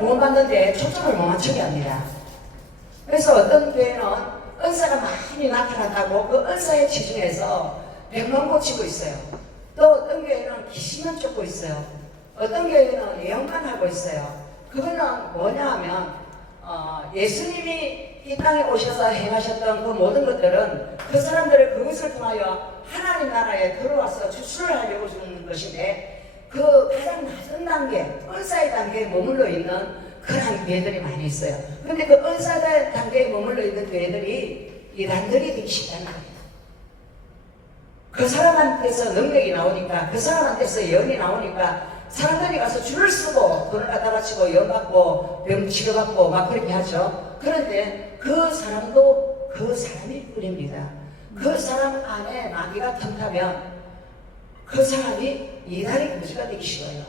구원받는데 초점을 못 맞추게 합니다. 그래서 어떤 교회는 은사가 많이 나타난다고 그 은사에 치중해서 병만 고치고 있어요. 또 어떤 교회는 귀신만 쫓고 있어요. 어떤 교회는 예언만 하고 있어요. 그거는 뭐냐 하면 예수님이 이 땅에 오셔서 행하셨던 그 모든 것들은 그 사람들을 그것을 통하여 하나님 나라에 들어와서 주술을 하려고 주는 것인데 그 가장 낮은 단계, 은사의 단계에 머물러 있는 그런 교회들이 많이 있어요. 그런데 그 은사의 단계에 머물러 있는 교회들이 이단들이 되기 쉽다는 거예요. 그 사람한테서 능력이 나오니까, 그 사람한테서 예언이 나오니까 사람들이 가서 줄을 쓰고 돈을 갖다 바치고 예언 받고 병 치료받고 막 그렇게 하죠. 그런데 그 사람도 그 사람일 뿐입니다. 그 사람 안에 마귀가 틈타면 그 사람이 이단의 교주가 되기 쉬워요.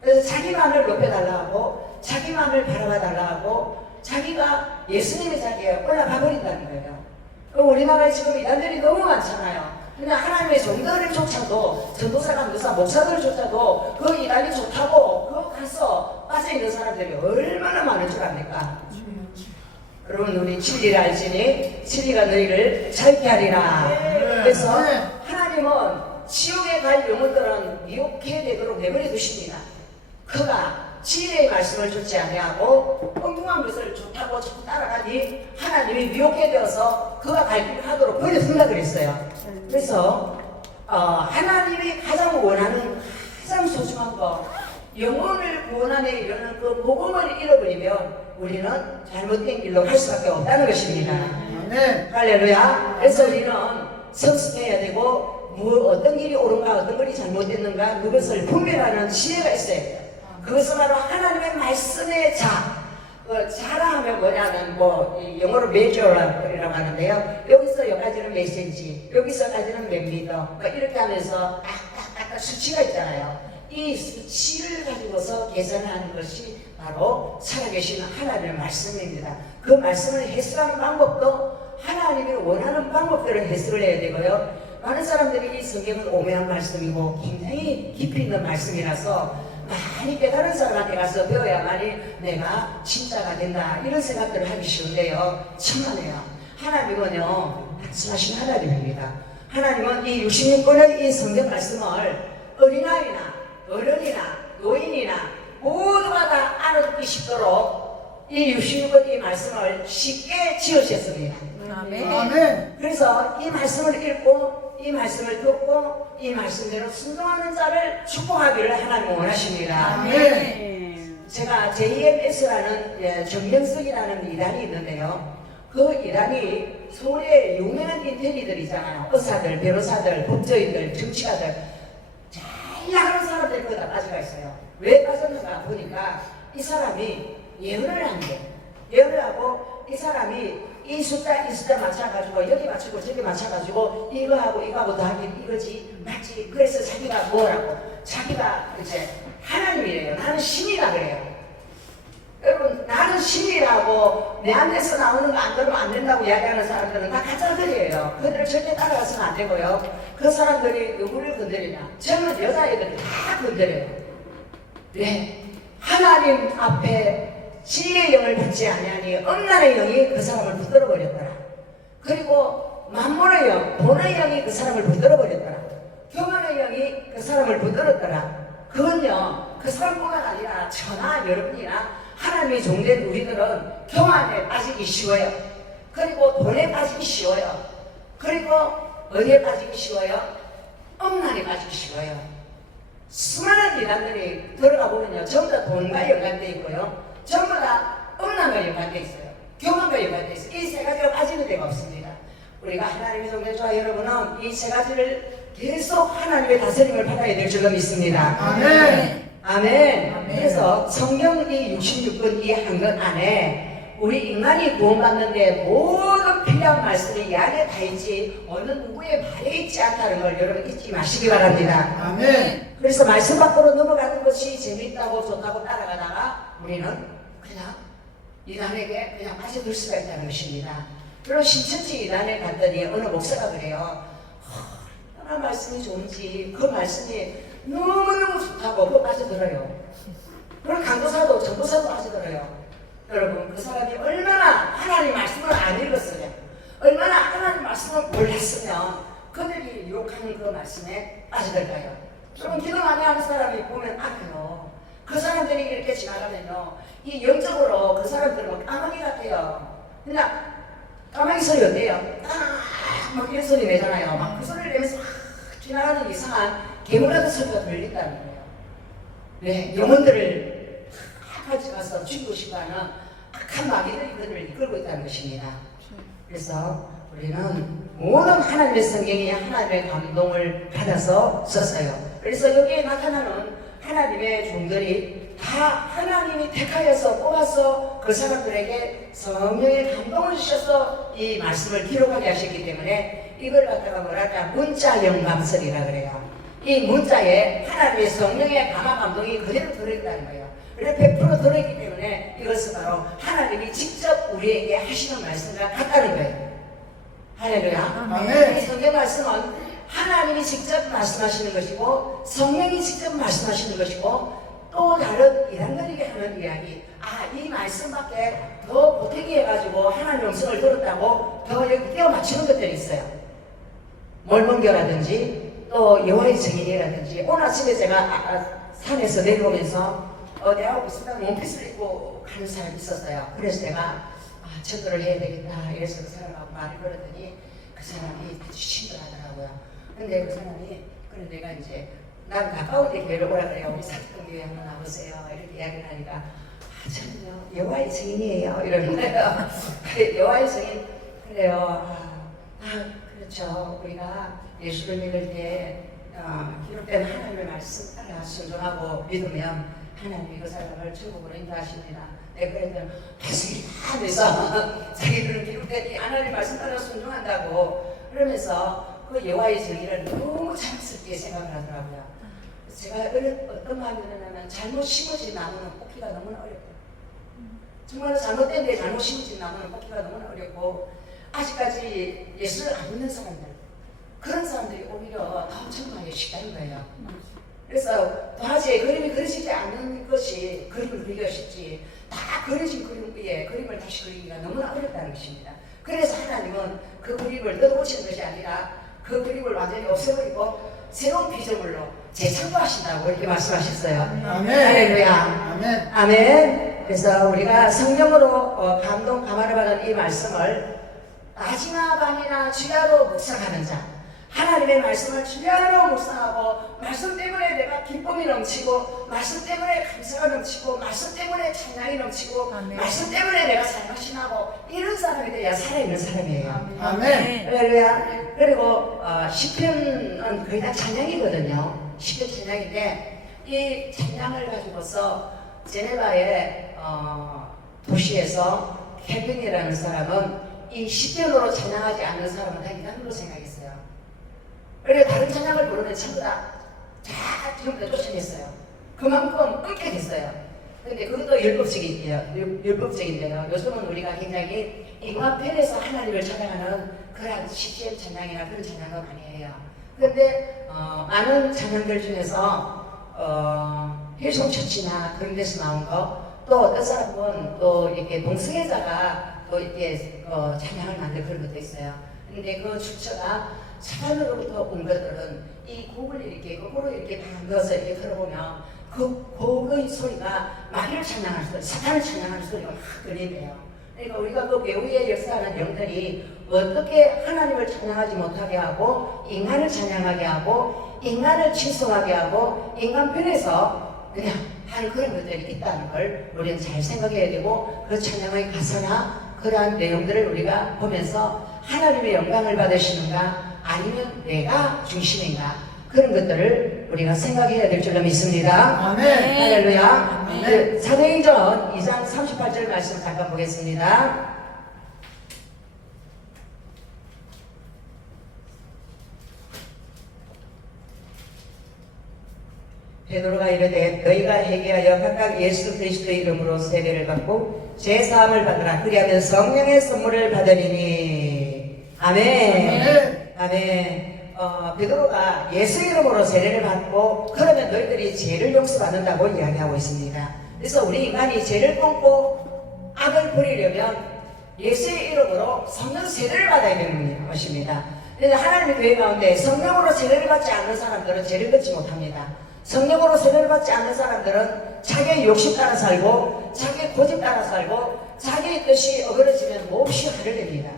그래서 자기만을 높여달라 하고 자기만을 바라봐달라 하고 자기가 예수님의 자리에 올라가 버린다는 거예요. 우리나라에 지금 이단들이 너무 많잖아요. 그냥 하나님의 종들을 쫓아도 전도사, 강도사, 목사들을 쫓아도 그 이단이 좋다고 그거 가서 빠져있는 사람들이 얼마나 많은 줄 압니까? 여러분, 우리 진리를 알지니 진리가 너희를 자유케 하리라. 그래서 하나님은 지옥에 갈 영혼들은 미혹해 되도록 내버려 두십니다. 그가 진리의 말씀을 듣지 아니하고 엉뚱한 것을 좋다고 자꾸 따라가니 하나님이 미혹해 되어서 그가 갈 길을 하도록 버려둔다 그랬어요. 그래서 하나님이 가장 원하는 가장 소중한 거, 영혼을 구원하는 이르는 그 복음을 잃어버리면 우리는 잘못된 길로 갈 수밖에 없다는 것입니다. 할렐루야. 그래서 우리는 성숙해야 되고 어떤 길이 옳은가 어떤 길이 잘못됐는가 그것을 분별하는 지혜가 있어야 돼요. 그것은 바로 하나님의 말씀의 자라 하면 뭐냐면 영어로 measure라고 하는데요. 여기서 여기까지는 메시지, 여기서까지는 몇 미터, 이렇게 하면서 딱딱딱 수치가 있잖아요. 이 수치를 가지고서 계산하는 것이 바로 살아계신 하나님의 말씀입니다. 그 말씀을 해석하는 방법도 하나님이 원하는 방법대로 해석을 해야 되고요. 많은 사람들이 이 성경은 오묘한 말씀이고 굉장히 깊이 있는 말씀이라서 많이 깨달은 사람한테 가서 배워야만이 내가 진짜가 된다 이런 생각들을 하기 쉬운데요. 천만에요. 하나님은요 단순하신 하나님입니다. 하나님은 이 66권의 이 성경 말씀을 어린아이나 어른이나 노인이나 모두가 다 알아듣기 쉽도록 이 66권 이 말씀을 쉽게 지으셨습니다. 아멘. 그래서 이 말씀을 읽고 이 말씀을 듣고 이 말씀대로 순종하는 자를 축복하기를 하나님 원하십니다. 아멘. 제가 JMS라는 정명석이라는 이단이 있는데요. 그 이단이 서울에 유명한 인테리들이잖아요. 의사들, 변호사들, 법조인들, 정치가들 잘 나가는 사람들이 거기다 빠져가 있어요. 왜 빠졌는가 보니까 이 사람이 예언을 한대. 예언을 하고 이 사람이 이 숫자 맞춰가지고 여기 맞추고 저기 맞춰가지고 이거하고 더하기 이거지 맞지. 그래서 자기가 뭐라고 자기가 이제 하나님이래요. 나는 신이라 그래요. 여러분, 나는 신이라고 내 안에서 나오는 거 안 들으면 안 된다고 이야기하는 사람들은 다 가짜들이에요. 그들을 절대 따라가서는 안 되고요. 그 사람들이 누구를 건드리냐? 젊은 여자애들을 다 건드려요. 네, 하나님 앞에 지혜의 영을 받지 아니하니 음란의 영이 그 사람을 붙들어 버렸더라. 그리고 만몬의 영, 돈의 영이 그 사람을 붙들어 버렸더라. 교만의 영이 그 사람을 붙들었더라. 그건요, 그 사람뿐만 아니라 저나 여러분이나 하나님의 종된 우리들은 교만에 빠지기 쉬워요. 그리고 돈에 빠지기 쉬워요. 그리고 어디에 빠지기 쉬워요? 음란에 빠지기 쉬워요. 수많은 이단들이 들어가 보면요, 전부 다 돈과 연관되어 있고요. 전부 다 음란과 연관되어 있어요. 교만과 연관되어 있어요. 이 세 가지가 빠지는 데가 없습니다. 우리가 하나님의 종교자 여러분은 이 세 가지를 계속 하나님의 다스림을 받아야 될 줄로 믿습니다. 아멘. 아멘. 그래서 성경 이 66권 이 한 권 안에 우리 인간이 구원받는데 모든 필요한 말씀이 이 안에 다 있지 어느 누구의 말에 있지 않다는 걸 여러분 잊지 마시기 바랍니다. 아멘. 그래서 말씀 밖으로 넘어가는 것이 재밌다고 좋다고 따라가다가 우리는 그냥 이단에게 그냥 빠져들 수가 있다는 것입니다. 그리고 신천지 이단에 갔더니 어느 목사가 그래요. 얼마나 말씀이 좋은지 그 말씀이 너무너무 좋다고 그거 빠져들어요. 그럼 강도사도 전부 엉거서도 하시더래요. 여러분 그 사람이 얼마나 하나님 말씀을 안 읽었으면, 얼마나 하나님 말씀을 몰랐으면 그들이 유혹하는 그 말씀에 빠져들까요? 여러분 기도 많이 하는 사람이 보면 알아요. 그 사람들이 이렇게 지나가면요, 이 영적으로 그 사람들은 까마귀 같아요. 그냥 까마귀 소리 어때요? 막 이런 소리 내잖아요. 막 그 소리를 내면서 막 지나가는 이상한 괴물 같은 소리가 들린다는 거예요. 네, 영혼들을 같이 가서 죽이고 싶어하는 악한 마귀들이 그들을 이끌고 있다는 것입니다. 그래서 우리는 모든 하나님의 성경이 하나님의 감동을 받아서 썼어요. 그래서 여기에 나타나는 하나님의 종들이 다 하나님이 택하여서 뽑아서 그 사람들에게 성령의 감동을 주셔서 이 말씀을 기록하게 하셨기 때문에 이걸 갖다가 뭐랄까 문자 영감설이라 그래요. 이 문자에 하나님의 성령의 감화 감동이 그대로 들어있다는 거예요. 그래서 100% 들어있기 때문에 이것은 바로 하나님이 직접 우리에게 하시는 말씀과 같다는 거예요. 할렐루야. 아멘. 이 성경 말씀은 하나님이 직접 말씀하시는 것이고 성령이 직접 말씀하시는 것이고 또 다른 이단들에게 하는 이야기, 이 말씀밖에 더 보태기 해가지고 하나님의 음성을 들었다고 더 여기 떼어 맞추는 것들이 있어요. 몰몬교라든지 또 여호와의 증인이라든지. 오늘 아침에 제가 산에서 내려오면서 내가 무슨 원피스를 입고 가는 사람이 있었어요. 그래서 내가 전도를 해야 되겠다 이래서 그 사람하고 말을 걸었더니 그 사람이 아주 친절하더라고요. 근데 그 사람이, 그래 내가 이제 난 가까운 데 교회를 오라 그래요. 우리 사직동 교회 한번 와보세요 이렇게 이야기를 하니까 저는요 여호와의 증인이에요 이러는 거예요. 그래 여호와의 증인, 그래요. 그렇죠. 우리가 예수를 믿을 때 기록된 하나님의 말씀 따라 순종하고 믿으면 하나님이 그 사람을 천국으로 인도하십니다. 내가 그랬더니 무슨 하면서 자기들은 기록된 이 하나님의 말씀 따라 순종한다고 그러면서 그 여호와의 증인을 너무 자랑스럽게 생각을 하더라고요. 제가 어떤 마음이 드냐면 잘못 심어진 나무는 뽑기가 너무나 어렵고, 정말 잘못된 데 잘못 심어진 나무는 뽑기가 너무나 어렵고, 아직까지 예수를 안 믿는 사람들, 그런 사람들이 오히려 더 청구하기 쉽다는 거예요. 그래서 도화지에 그림이 그려지지 않는 것이 그림을 그리기가 쉽지, 다 그려진 그림 위에 그림을 다시 그리기가 너무나 어렵다는 것입니다. 그래서 하나님은 그 그림을 뜯어고치는 것이 아니라 그 그림을 완전히 없애버리고 새로운 피조물로 재창조하신다고 이렇게 말씀하셨어요. 아멘. 할렐루야. 아멘. 아멘. 그래서 우리가 성령으로 감동 감화를 받은 이 말씀을 낮이나 밤이나 주야로 묵상하는 자, 하나님의 말씀을 주야로 묵상하고 말씀 때문에 내가 기쁨이 넘치고 말씀 때문에 감사가 넘치고 말씀 때문에 찬양이 넘치고 아멘. 말씀 때문에 내가 살맛이 나고 이런 사람이 돼야 살아있는 사람이에요. 아멘. 할렐루야. 그리고 시편은 거의 다 찬양이거든요. 시편 찬양인데 이 찬양을 가지고서 제네바의 도시에서 켈빈이라는 사람은 이 시편으로 찬양하지 않는 사람은 다 이단으로 생각했어요. 그래서 다른 찬양을 부르는 전부 다 전부 다 쫓아냈어요. 그만큼 끊게 됐어요. 근데 그것도 율법적인데요. 요즘은 우리가 굉장히 인간편에서 하나님을 찬양하는 그런 시편 찬양이나 그런 찬양은 아니에요. 그런데 많은 찬양들 중에서 힐송처치나 그런 데서 나온 거, 또 어떤 사람은 또 이렇게 동성애자가 또 이렇게 찬양을 만들 그런 것도 있어요. 근데 그 출처가 사탄으로부터 온 것들은 이 곡을 이렇게 거꾸로 이렇게 당겨서 이렇게 들어보면 그 곡의 소리가 마귀를 찬양하는 소리, 사탄을 찬양하는 소리가 막 들리네요. 그러니까 우리가 그 배후에 역사하는 영들이 어떻게 하나님을 찬양하지 못하게 하고 인간을 찬양하게 하고 인간을 칭송하게 하고 인간 편에서 그냥 하는 그런 것들이 있다는 걸 우리는 잘 생각해야 되고, 그 찬양의 가사나 그러한 내용들을 우리가 보면서 하나님의 영광을 받으시는가 아니면 내가 중심인가, 그런 것들을 우리가 생각해야 될 줄로 믿습니다. 아멘. 할렐루야. 아멘. 사도행전 2장 38절 말씀 잠깐 보겠습니다. 베드로가 이르되 너희가 회개하여 각각 예수 그리스도의 이름으로 세례를 받고 제사함을 받으라. 그리하면 성령의 선물을 받으리니. 아멘. 아멘. 아멘. 베드로가 예수 이름으로 세례를 받고 그러면 너희들이 죄를 용서받는다고 이야기하고 있습니다. 그래서 우리 인간이 죄를 끊고 악을 버리려면 예수의 이름으로 성령 세례를 받아야 되는 것입니다. 그래서 하나님의 교회 가운데 성령으로 세례를 받지 않는 사람들은 죄를 끊지 못합니다. 성령으로 세례를 받지 않는 사람들은 자기의 욕심 따라 살고 자기의 고집 따라 살고 자기의 뜻이 어그러지면 몹시 화를 냅니다.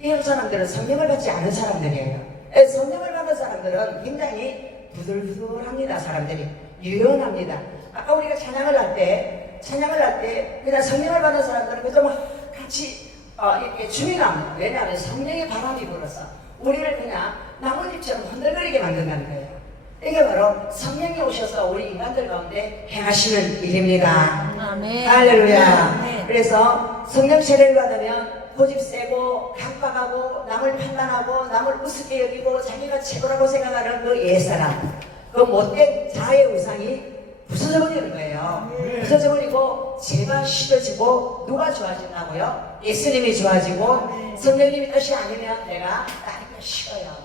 이런 사람들은 성령을 받지 않은 사람들이에요. 성령을 받은 사람들은 굉장히 부들부들합니다. 사람들이 유연합니다. 아까 우리가 찬양을 할 때 그냥 성령을 받은 사람들은 그저 막 같이 이렇게 주민합니다. 왜냐하면 성령의 바람이 불어서 우리를 그냥 나뭇잎처럼 흔들거리게 만든다는 거예요. 이게 바로 성령이 오셔서 우리 인간들 가운데 행하시는 일입니다. 아멘. 할렐루야. 네. 그래서 성령 세례를 받으면 고집 세고 강박하고 남을 판단하고 남을 우습게 여기고 자기가 최고라고 생각하는 그 옛사람, 그 못된 자의 의상이 부서져 버리는 거예요. 부서져 버리고 죄가 싫어지고 누가 좋아진다고요? 예수님이 좋아지고 성령님의 뜻이 아니면 내가 따르기가 싫어요.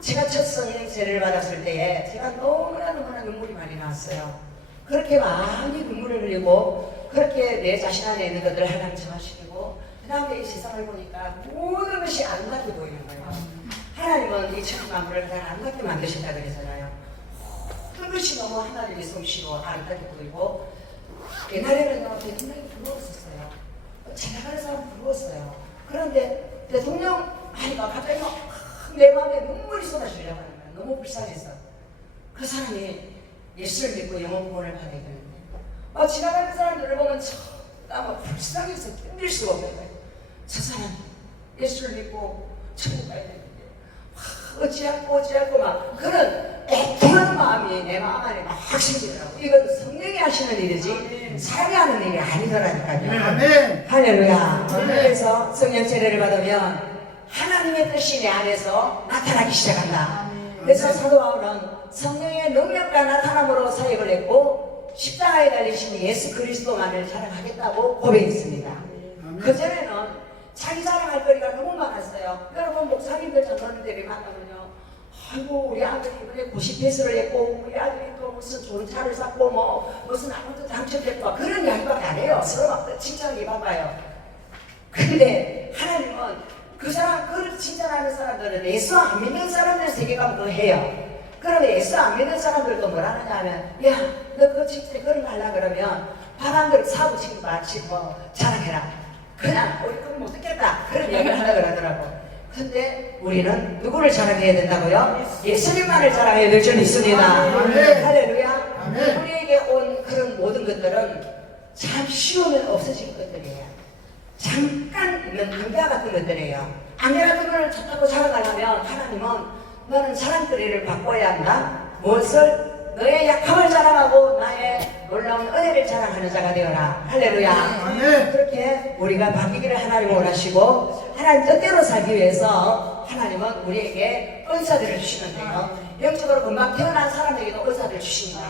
제가 첫 성령 세례를 받았을 때에 제가 너무나 눈물이 많이 나왔어요. 그렇게 많이 눈물을 흘리고 그렇게 내 자신 안에 있는 것들을 하나님 정화시키고 그 다음에 이 세상을 보니까 모든 것이 아름답게 보이는 거예요. 하나님은 이 천지 만물을 다 아름답게 만드신다 그러잖아요. 모든 것이 너무 하나님의 솜씨로 아름답게 보이고 옛날에는 대통령이 부러웠었어요. 지나가는 사람 부러웠어요. 그런데 대통령 하니까 갑자기 내 마음에 눈물이 쏟아지려고 하는 거야. 너무 불쌍해서. 그 사람이 예수를 믿고 영원 구원을 받아야 되는데 지나가는 사람들을 보면 막 불쌍해서 견딜 수가 없는 거예요. 저 사람 예수를 믿고 천국 가야 되는데 어찌할꼬 막 그런 애통한 마음이 내 마음 안에 막 생기더라고. 이건 성령이 하시는 일이지 사람이 하는 일이 아니더라니까요. 아멘. 할렐루야. 그래서 성령 세례를 받으면 하나님의 뜻이 내 안에서 나타나기 시작한다. 그래서 사도 바울은 성령의 능력과 나타남으로 사역을 했고 십자가에 달리신 예수 그리스도만을 자랑하겠다고 고백했습니다. 그전에는 자기 자랑할 거리가 너무 많았어요. 여러분 목사님들 전도하는데 만나면요, 아이고 우리 아들이 그래 90회수를 했고 우리 아들이 또 무슨 좋은 차를 샀고 뭐 무슨 아무것도 당첨됐고 그런 이야기밖에 안 해요. 서로 막 칭찬하기 바빠요. 근데 하나님은 그 사람, 그 칭찬하는 사람들은 예수 안 믿는 사람들 세계관 그 해요. 그런데 예수 안 믿는 사람들도 뭐라 하느냐 하면, 야, 너 그거 진짜 그런 거 하려고 그러면 밥 한 그릇 사고 지금 마치 뭐 자랑해라. 그냥 우리 그건 못 듣겠다. 그런 얘기를 하려고 하더라고. 근데 우리는 누구를 자랑해야 된다고요? 예수님만을 자랑해야 될 줄 믿습니다. 할렐루야. 우리에게 온 그런 모든 것들은 잠시 오면 없어질 것들이에요. 잠깐 있는 안개 같은 것들이에요. 안개 같은 걸 좋다고 자랑하려면 하나님은 너는 자랑거리를 바꿔야 한다. 무엇을? 너의 약함을 자랑하고 나의 놀라운 은혜를 자랑하는 자가 되어라. 할렐루야. 아멘. 그렇게 우리가 바뀌기를 하나님 원하시고 하나님 뜻대로 살기 위해서 하나님은 우리에게 은사들을 주시는데요. 영적으로 금방 태어난 사람에게도 은사들을 주십니다.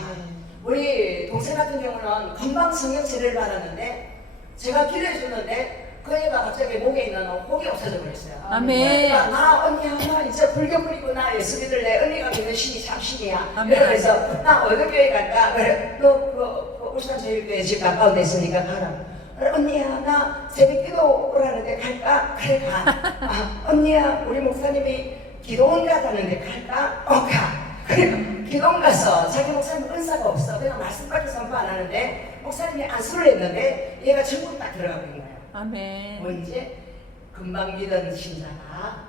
우리 동생 같은 경우는 금방 성령 세례를 받았는데 제가 기도해 주는데 그 애가 갑자기 목에 있는 혹이 없어져 버렸어요. 아멘. 그러니까 나 언니야 나 이제 불교 뿌리고 나 예수 믿을래. 언니가 믿는 신이 참 신이야. 아멘. 그래서 나 어느 교회 갈까? 그래 너 울산 제일교회 집 가까운 데 있으니까 가라. 그래, 언니야 나 새벽 기도 오라는데 갈까? 그래 가. 언니야 우리 목사님이 기도원 가자는데 갈까? 가. 그래 기도원 가서 자기 목사님 은사가 없어. 그냥 말씀밖에 선포 안 하는데 목사님이 안수를 했는데 얘가 전부 딱 들어가 버린 거예요. 아멘. 언제 금방 믿은 신자가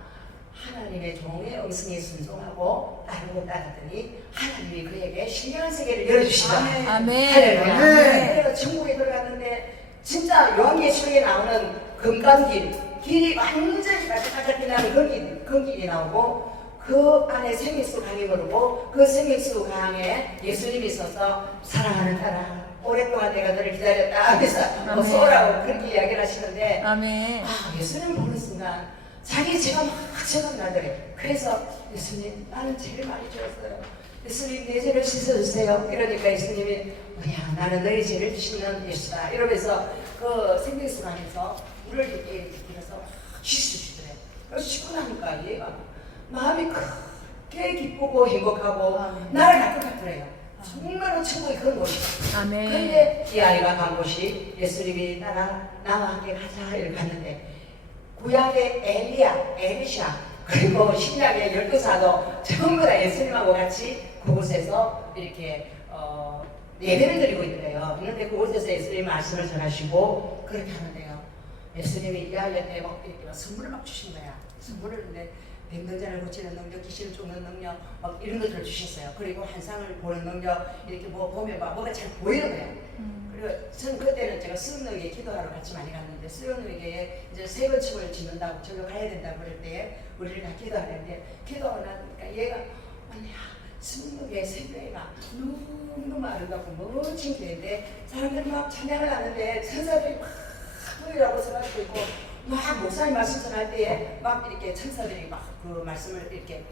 하나님의 종의 음성에 순종하고 따르더니 하나님이 그에게 신령한 세계를 열어주시더라. 아멘. 할렐루야. 아멘. 그래서 천국에 들어갔는데 진짜 요한계시록에 나오는 금강길이 완전히 까짝까짝 나는 그 길이 나오고 그 안에 생명수 강이 흐르고 그 생명수 강에 예수님이 있어서 사랑하는 딸아 오랫동안 내가 너를 기다렸다. 그래서 어서 오라고 그렇게 이야기를 하시는데 아멘. 예수님 보는 순간 자기 죄가 막 생각나더래. 그래서 예수님 나는 죄를 많이 지었어요. 예수님 내 죄를 씻어주세요. 이러니까 예수님이 뭐야 나는 너의 죄를 씻는 예수다. 이러면서 그 생명수 안에서 물을 이렇게 들어서 막 씻어주시더래. 그래서 씻고 나니까 얘가 마음이 크게 기쁘고 행복하고 나를 낳을 것 같더래요. 정말로 천국이 그런 곳이에요. 아멘. 그런데 이 아이가 간 곳이 예수님이 따라 나와 함께 가자 이렇게 갔는데 구약의 엘리야, 에리샤 그리고 신약의 12사도 전부 다 예수님하고 같이 그곳에서 이렇게 예배를 드리고 있더래요. 그런데 그곳에서 예수님 말씀을 전하시고 그렇게 하는데요. 예수님이 이 아이한테 막 이렇게 선물을 막 주신 거야. 선물을 근데 백명자를 고치는 능력, 귀신을 쫓는 능력, 막 이런 것들을 주셨어요. 그리고 환상을 보는 능력, 이렇게 뭐 보면 막 뭐가 잘 보이는 거예요. 그리고 전 그때는 제가 수영능에 기도하러 같이 많이 갔는데 수영능에 이제 세 건축을 짓는다고 절로 가야 된다고 그럴 때 우리를 다 기도하는데 기도하고 나니까 얘가 아니야 수영능에 새벽에가 너무 아름답고 멋진 데인데 사람들이 막 찬양을 하는데 천사들이 막 보이라고 써가지고 있고 막 목사님 말씀 전할 때에 막 이렇게 천사들이 막 그 말씀을 이렇게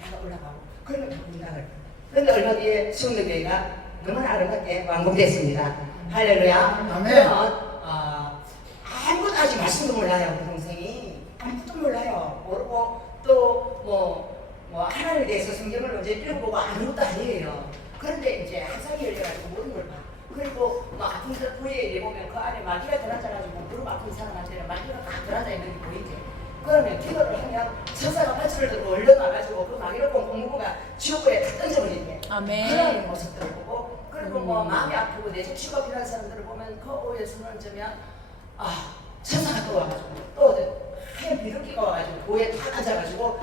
하다 올라가고 그러면 분당을. 그런데 얼마 뒤에 수영능교회가 너무나 아름답게 완공됐습니다. 할렐루야. 아멘. 그러면 아무것도 아직 말씀도 몰라요. 그 동생이 아무것도 몰라요. 모르고 또 뭐 하나님에 대해서 성경을 언제 읽어보고 아무것도 아니에요. 그런데 이제 한상이 열려가지고 모든 걸 봐. 그리고 뭐 아픈 부위에 이래 보면 그 안에 마귀가 들어앉아가지고 무릎 아픈 사람한테는 마귀가 다 들어앉아 있는 게 보이게. 그러면 기도를 하면 천사가 파츠를 들고 올려놔가지고 그 마귀를 공무부가 지옥불에 다 던져버리게. 아멘. 그런 모습들을 보고 그리고 뭐 마음이 아프고 내 치유가 필요한 사람들을 보면 그 오후에 손을 얹으면 천사가 또 와가지고 또 하얀 비둘기가 와가지고 고에 탁 앉아가지고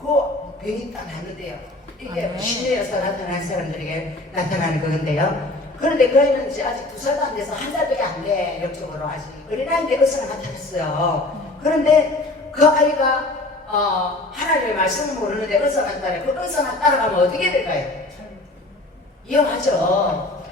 그 병이 딱 낫는데요. 이게 아멘. 신뢰여서 나타난 사람들에게 나타나는 건데요. 그런데 그 아이는 이제 아직 2살도 안 돼서 1살밖에 안 돼. 영적으로 아직 어린아이인데 의사가 나타났어요. 그런데 그 아이가 하나님의 말씀을 모르는데 의사가 따라 그 의사만 따라가면 어떻게 될까요? 위험하죠.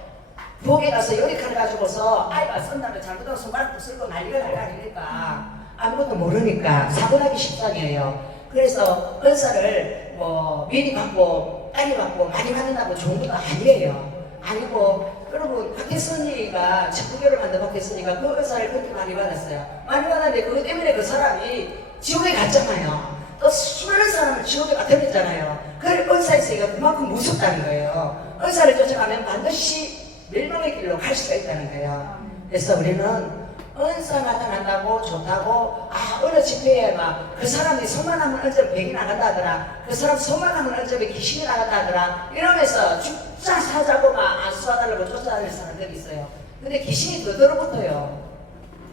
부엌에 가서 요리칼을 가지고서 아이가 쓴다면 잘못하면 손가락도 쓸고 난리가 날 거 아닙니까? 아무것도 모르니까 사고나기 십상이에요. 그래서 은사를 뭐 미리 받고 빨리 받고 많이 받는다고 좋은 것도 아니에요. 아니고 여러분 박혜선이가 직구교를 만든 박혜선이가 그 은사를 그렇게 많이 받았어요. 많이 받았는데 그것 때문에 그 사람이 지옥에 갔잖아요. 또 수많은 사람을 지옥에 갔다랬잖아요. 그 은사의 세계가 그만큼 무섭다는 거예요. 은사를 쫓아가면 반드시 멸망의 길로 갈 수가 있다는 거예요. 그래서 우리는 은사 나타난다고 좋다고 어느 집회에 막 그 사람이 손만 하면 얹으면 병이 나간다 하더라. 그 사람 손만 하면 얹으면 귀신이 나간다 하더라. 이러면서 죽자 사자고 막 안수하달라고 쫓아다니는 사람들이 있어요. 근데 귀신이 더 들어붙어요.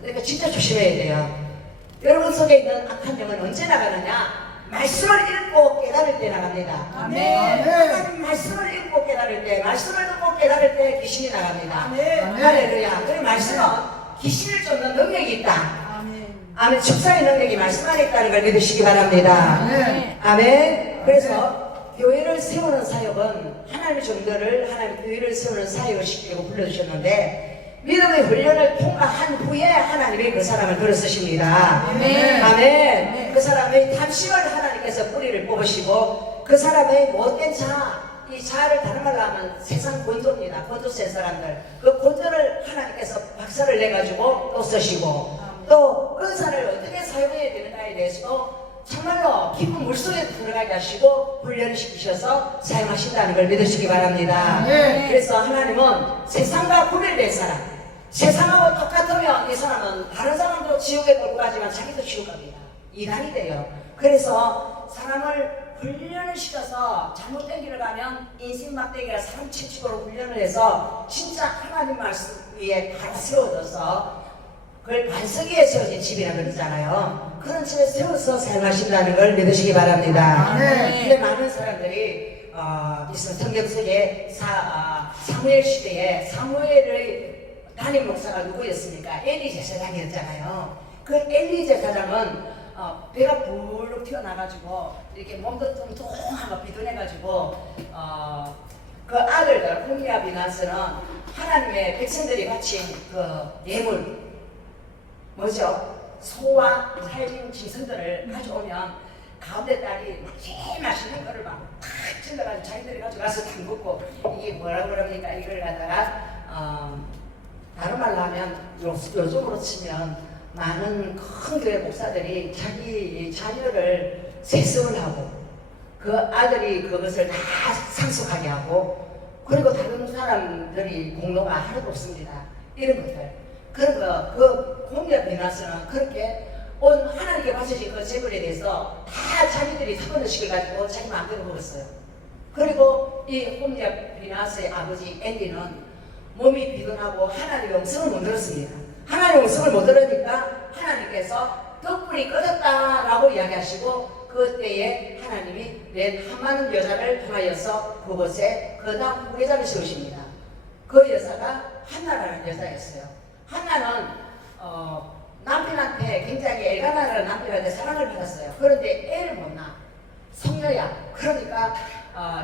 그러니까 진짜 조심해야 돼요. 여러분 속에 있는 악한 영은 언제 나가느냐? 말씀을 읽고 깨달을 때 나갑니다. 아멘. 하나님 말씀을 읽고 깨달을 때, 말씀을 듣고 깨달을 때 귀신이 나갑니다. 아멘. 할렐루야. 그리고 말씀은 귀신을 쫓는 능력이 있다. 아멘. 아멘. 축사의 능력이 말씀 안에 있다는 걸 믿으시기 바랍니다. 아멘. 아멘. 그래서 교회를 세우는 사역은 하나님의 종들을 하나님 교회를 세우는 사역을 시키고 불러주셨는데 믿음의 훈련을 통과한 후에 하나님이 그 사람을 들어 쓰십니다. 아멘. 아멘. 그 사람의 탐심을 하나님께서 뿌리를 뽑으시고 그 사람의 못된 이 자아를 다른 말로 하면 세상 권도입니다. 권도 센 사람들. 그 권도를 하나님께서 박살을 내가지고 또 쓰시고 또 은사를 어떻게 사용해야 되는가에 대해서도 정말로 깊은 물속에 들어가게 하시고 훈련을 시키셔서 사용하신다는 걸 믿으시기 바랍니다. 그래서 하나님은 세상과 구별된 사람, 세상하고 똑같으면 이 사람은 다른 사람도 지옥에 몰고 가지만 자기도 지옥 갑니다. 이단이 돼요. 그래서 사람을 훈련을 시켜서 잘못된 길을 가면 인생 막대기가 사람 채찍으로 훈련을 해서 진짜 하나님 말씀 위에 다 세워져서 그걸 반석 위에 세워진 집이라 그러잖아요. 그런 집에 세워서 사용하신다는 걸 믿으시기 바랍니다. 근데 많은 사람들이 성경 속에 사무엘 시대에 사무엘의 담임 목사가 누구였습니까? 엘리 제사장이었잖아요. 그 엘리 제사장은 배가 불룩 튀어나가지고 이렇게 몸도 뚱뚱하고 비둔해가지고 그 아들들 홈리아 비나스는 하나님의 백성들이 바친 그 예물 뭐죠? 소와 살진 짐승들을 가져오면 가운데 딸이 제일 맛있는 거를 막탁 찔러가지고 자기들이 가져가서 담그고 이게 뭐라고 그럽니까? 이걸 갖다가 다른 말로 하면 요즘으로 치면 많은 큰 교회 목사들이 자기 자녀를 세습을 하고 그 아들이 그것을 다 상속하게 하고 그리고 다른 사람들이 공로가 하나도 없습니다. 이런 것들. 그런 거, 그 공격 비나스는 그렇게 온 하나님께 바쳐진 그 재물에 대해서 다 자기들이 특권의식을 가지고 자기 마음대로 먹었어요. 그리고 이 홈리아 비나스의 아버지 앤디는 몸이 비둔하고 하나님의 음성을 못 들었습니다. 하나님의 음성을 못 들으니까 하나님께서 덕불이 꺼졌다라고 이야기하시고 그때에 하나님이 낸 한많은 여자를 통하여서 그곳에 거당 후계자를 세우십니다. 그 여자가 한나라는 여자였어요. 한나는 남편한테 굉장히 엘가나라는 남편한테 사랑을 받았어요. 그런데 애를 못 낳아. 성녀야. 그러니까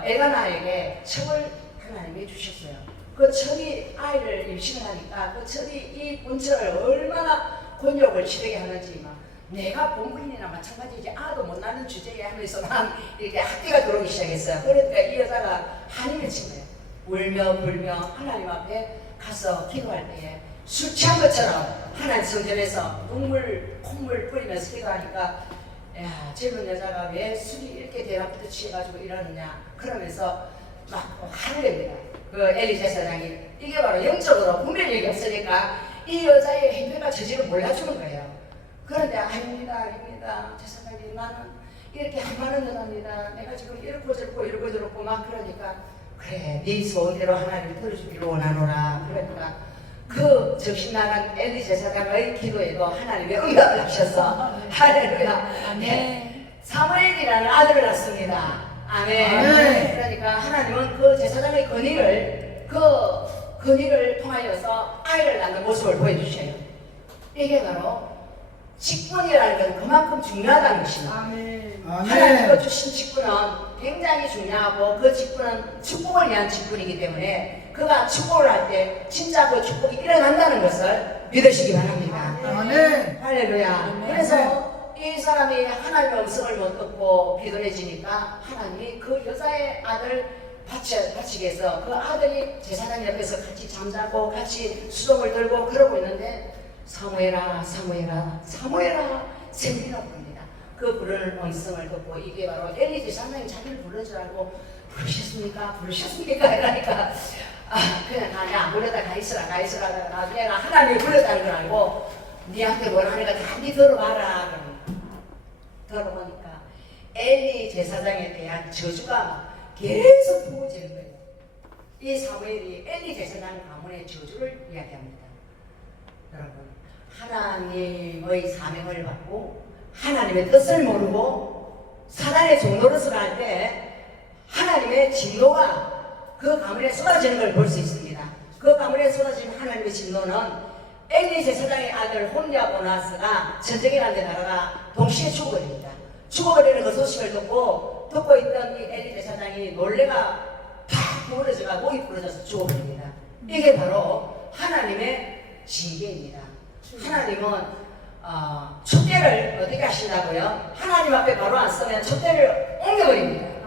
엘가나에게 첩을 하나님이 주셨어요. 그 첩이 아이를 임신을 하니까 그 첩이 이 본처를 얼마나 곤욕을 치르게 하는지 막 내가 본부인이나 마찬가지지 아도 못 낳는 주제에 하면서 막 이렇게 학대가 들어오기 시작했어요. 그러니까 이 여자가 한이 맺힌 거예요. 울며 불며 하나님 앞에 가서 기도할 때에 술 취한 것처럼 하나님 성전에서 눈물 콧물 뿌리면서 기도하니까 야 젊은 여자가 왜 술이 이렇게 대낮부터 취해가지고 이러느냐 그러면서 막 화를 냅니다. 그 엘리 제사장이 이게 바로 영적으로 분별력이 없으니까 이 여자의 행태가 저지를 몰라주는 거예요. 그런데 아닙니다 제사장님 나는 이렇게 한마는 여자입니다. 내가 지금 이렇고 저렇고 막 그러니까 그래 네 소원대로 하나님 들어주기를 원하노라. 그러니까 그 정신나간 엘리 제사장의 기도에도 하나님의 응답을 하셔서 할렐루야. 아멘. 사무엘이라는 아들을 낳습니다. 아멘. 아멘. 그러니까 하나님은 그 제사장의 건의를 통하여서 아이를 낳는 모습을 보여주셔요. 이게 바로 직분이라는 건 그만큼 중요하다는 것입니다. 아멘. 하나님께서 주신 직분은 굉장히 중요하고 그 직분은 축복을 위한 직분이기 때문에 그가 축복을 할 때 진짜 그 축복이 일어난다는 것을 믿으시기 바랍니다. 아멘. 할렐루야. 아멘. 그래서 이 사람이 하나님의 음성을 못 듣고 비둔해지니까 하나님이 그 여자의 아들 바치기 위해서 그 아들이 제사장 옆에서 같이 잠자고 같이 수동을 들고 그러고 있는데 사무엘아 사무엘아 사무엘아 샘리라 부릅니다. 그 부르는 음성을 듣고 이게 바로 엘리 제사장이 자기를 부른 줄 알고 부르셨습니까? 이러니까 그냥 야 불러다 가 있으라 내가 하나님이 불렀다는 걸 알고 니한테 뭘 하니까 다 니 들어봐라. 들어보니까 엘리 제사장에 대한 저주가 계속 부어지는 거예요. 이 사무엘이 엘리 제사장 가문의 저주를 이야기합니다. 여러분 하나님의 사명을 받고 하나님의 뜻을 모르고 사단의 종노릇을 할 때 하나님의 진노가 그 가문에 쏟아지는 걸 볼 수 있습니다. 그 가문에 쏟아진 하나님의 진노는 엘리 제사장의 아들 홈리아 보나스가 전쟁이라는 데 나가가 동시에 죽어버립니다. 죽어버리는 그 소식을 듣고 있던 이 엘리 제사장이 놀래가 팍 부러져가 목이 부러져서 죽어버립니다. 이게 바로 하나님의 징계입니다. 하나님은 촛대를 어떻게 하신다고요? 하나님 앞에 바로 안 서면 촛대를 옮겨버립니다.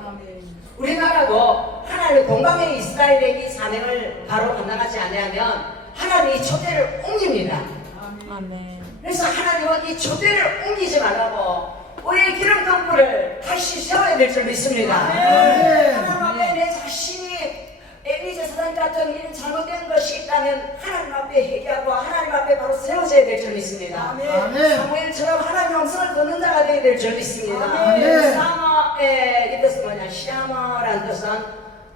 우리나라도 하나님의 동방의 이스라엘의 이 사명을 바로 감당하지 않으면 하나님이 촛대를 옮깁니다. 아멘. 그래서 하나님은 이 촛대를 옮기지 말라고 우리의 기름 덕불을 다시 세워야 될 줄 믿습니다. 하나님 앞에 내 자신이 엘리 제사장 같은 이런 잘못된 것이 있다면 하나님 앞에 회개하고 하나님 앞에 바로 세워져야 될 줄 믿습니다. 사무엘처럼 하나님의 음성을 듣는 자가 되어야 될 줄 믿습니다. 사마의 이 뜻은 뭐냐? 시아마라는 뜻은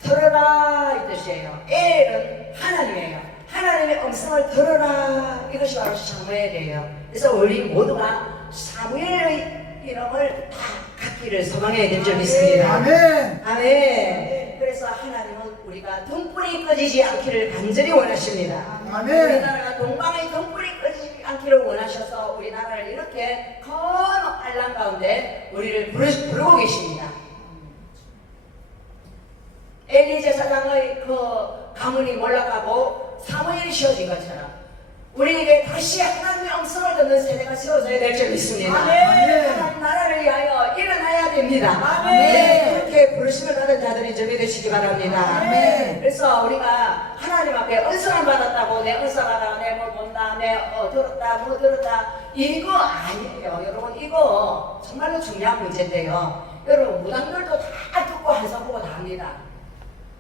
들어라 이 뜻이에요. 엘은 하나님이에요. 하나님의 음성을 들어라 이것이 바로 사무엘이에요. 그래서 우리 모두가 사무엘의 이름을 다 갖기를 소망해야 될 줄 믿습니다. 아멘. 그래서 하나님은 우리가 등불이 꺼지지 않기를 간절히 원하십니다. 우리나라가 동방의 등불이 꺼지지 않기를 원하셔서 우리나라를 이렇게 큰 알람 가운데 우리를 부르고 계십니다. 엘리 제사장의 그 가문이 몰락하고 사무엘이 쉬어진 것처럼 우리에게 다시 하나님의 음성을 듣는 세대가 세워져야 될 줄 믿습니다. 하나님 나라를 위하여 일어나야 됩니다. 그렇게 부르심을 받은 자들이 준비 되시기 바랍니다. 그래서 우리가 하나님 앞에 은성을 받았다고 내 은사가 내 뭘 본다 내 들었다 이거 아니에요. 여러분 이거 정말로 중요한 문제인데요. 여러분 무당들도 다 듣고 한성 보고 다 합니다.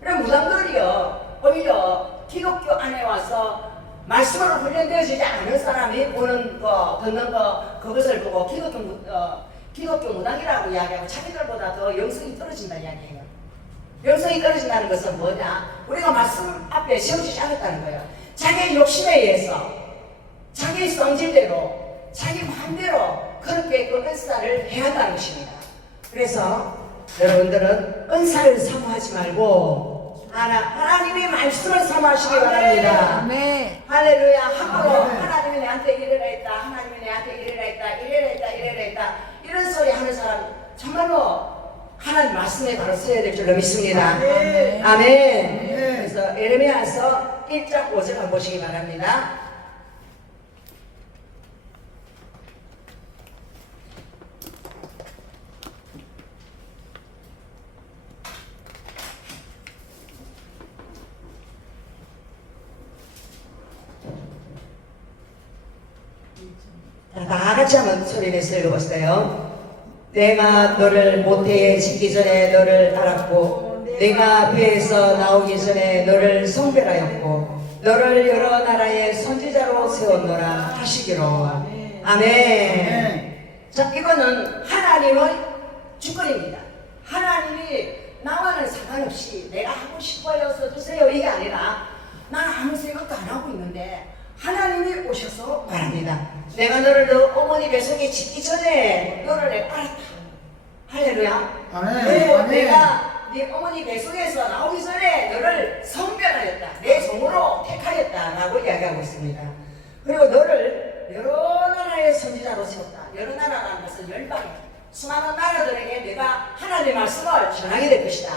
그럼 무당들이요 오히려 기독교 안에 와서 말씀으로 훈련되어지지 않은 사람이 보는 거 듣는 거 그것을 보고 기독교 무당이라고 이야기하고 자기들보다 더 영성이 떨어진다 이야기해요. 영성이 떨어진다는 것은 뭐냐? 우리가 말씀 앞에 세워지지 않았다는 거예요. 자기의 욕심에 의해서 자기의 성질대로 자기 마음대로 그렇게 그 은사를 해한다는 것입니다. 그래서 여러분들은 은사를 사모하지 말고 하나님의 말씀을 사모하시기 바랍니다. 아멘. 할렐루야. 함부로 하나님이 내한테 이래라 했다, 하나님이 내한테 이래라 했다, 이래라 했다, 이래라 했다 이런 소리 하는 사람 정말로 하나님 말씀에 바로 써야 될 줄로 믿습니다. 아멘. 아멘. 그래서 에레미야서 1장 5절 한번 보시기 바랍니다. 자, 다 같이 한번 소리 내서 읽어보세요. 내가 너를 모태에 짓기 전에 너를 알았고 내가 배에서 나오기 전에 너를 성별하였고 너를 여러 나라의 선지자로 세웠노라 하시기로. 아멘. 자, 이거는 하나님의 주권입니다. 하나님이 나와는 상관없이 내가 하고 싶어요 써주세요 이게 아니라 나는 아무 생각도 안 하고 있는데 하나님이 오셔서 말합니다. 내가 너를 너 어머니 뱃속에 짓기 전에 너를 내가 알았다. 할렐루야. 그리고 내가 네 어머니 뱃속에서 나오기 전에 너를 성별하였다. 내 종으로 택하였다라고 이야기하고 있습니다. 그리고 너를 여러 나라의 선지자로 세웠다. 여러 나라라는 것은 열방에 수많은 나라들에게 내가 하나님의 말씀을 전하게 될 것이다.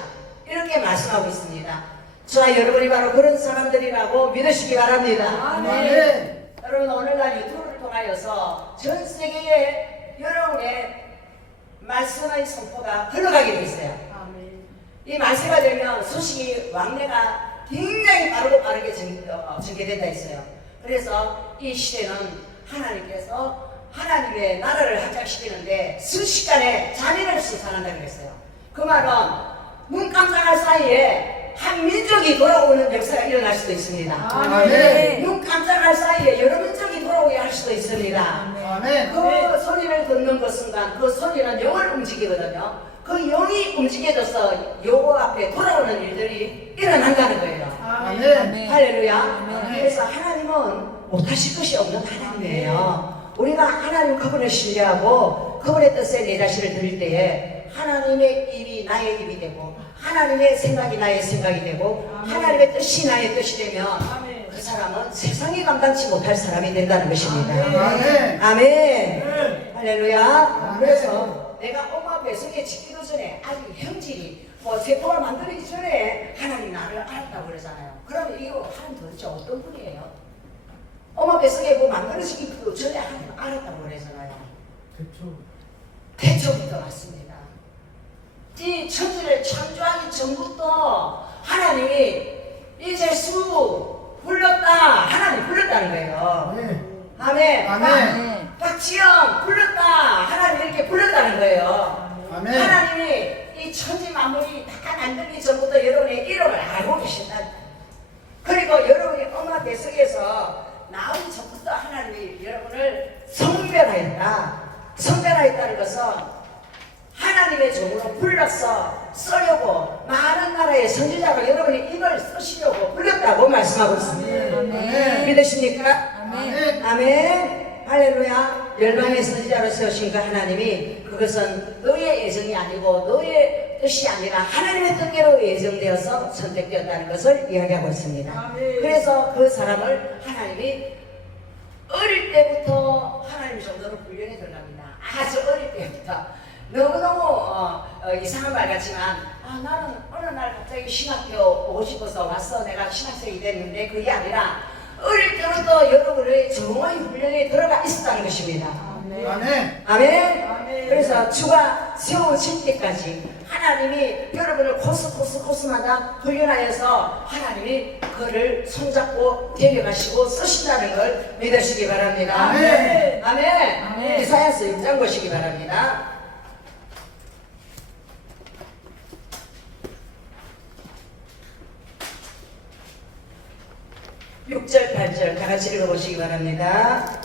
이렇게 말씀하고 있습니다. 저와 여러분이 바로 그런 사람들이라고 믿으시기 바랍니다. 아멘. 여러분 오늘날 유튜브를 통하여서 전 세계에 여러분의 말씀의 선포가 흘러가게 되어 있어요. 이 말세가 되면 소식이 왕래가 굉장히 빠르고 빠르게 전개된다 했어요. 그래서 이 시대는 하나님께서 하나님의 나라를 확장시키는데 순식간에 잔인할 수 살아난다고 했어요. 그 말은 눈 깜짝할 사이에 한 민족이 돌아오는 역사가 일어날 수도 있습니다. 아멘. 눈 깜짝할 사이에 여러 민족이 돌아오게 할 수도 있습니다. 아멘. 그 소리를 듣는 그 순간 그 소리는 영을 움직이거든요. 그 영이 움직여져서 여호와 앞에 돌아오는 일들이 일어난다는 거예요. 아멘. 할렐루야. 아멘. 그래서 하나님은 못하실 것이 없는 하나님이에요. 우리가 하나님 그분을 신뢰하고 그분의 뜻에 내 자신을 드릴 때에 하나님의 입이 나의 입이 되고 하나님의 생각이 나의 생각이 되고 하나님의 뜻이 나의 뜻이 되면 그 사람은 세상이 감당치 못할 사람이 된다는 것입니다. 아멘. 할렐루야. 그래서 내가 엄마 뱃속에 짓기도 전에 아직 형질이 세포를 만들기 전에 하나님 나를 알았다고 그러잖아요. 그러면 이거 하나님 도대체 어떤 분이에요? 엄마 뱃속에 뭐 만들어지기 전에 하나님 알았다고 그러잖아요. 태초부터 왔습니다. 이 천지를 창조하기 전부터 하나님이 이제 수 불렀다. 하나님 불렀다는 거예요. 아멘. 아멘. 박지영 불렀다. 하나님 이렇게 불렀다는 거예요. 아멘. 하나님이 이 천지 만물이 다 만들기 전부터 여러분의 이름을 알고 계신다. 그리고 여러분이 엄마 뱃속에서 나오기 전부터 하나님이 여러분을 성별하였다. 성별하였다는 것은 하나님의 종으로 불러서 쓰려고 많은 나라의 선지자로 여러분이 이걸 쓰시려고 불렀다고 말씀하고 있습니다. 아멘. 믿으십니까? 아멘. 아멘. 할렐루야. 열방의 선지자로 세우신 그 하나님이 그것은 너의 예정이 아니고 너의 뜻이 아니라 하나님의 뜻대로 예정되어서 선택되었다는 것을 이야기하고 있습니다. 그래서 그 사람을 하나님이 어릴 때부터 하나님 정도로 훈련해 들어갑니다. 아주 어릴 때부터. 너무너무 이상한 말 같지만 나는 어느 날 갑자기 신학교 오고 싶어서 왔어. 내가 신학생이 됐는데 그게 아니라 어릴 때부터 여러분의 정의 훈련에 들어가 있었다는 것입니다. 아멘. 아멘. 그래서 주가 세워질 때까지 하나님이 여러분을 코스마다 훈련하여서 하나님이 그를 손잡고 데려가시고 쓰신다는 걸 믿으시기 바랍니다. 아멘. 아멘. 이사야서 6장 보시기 바랍니다. 6절, 8절 다 같이 읽어보시기 바랍니다.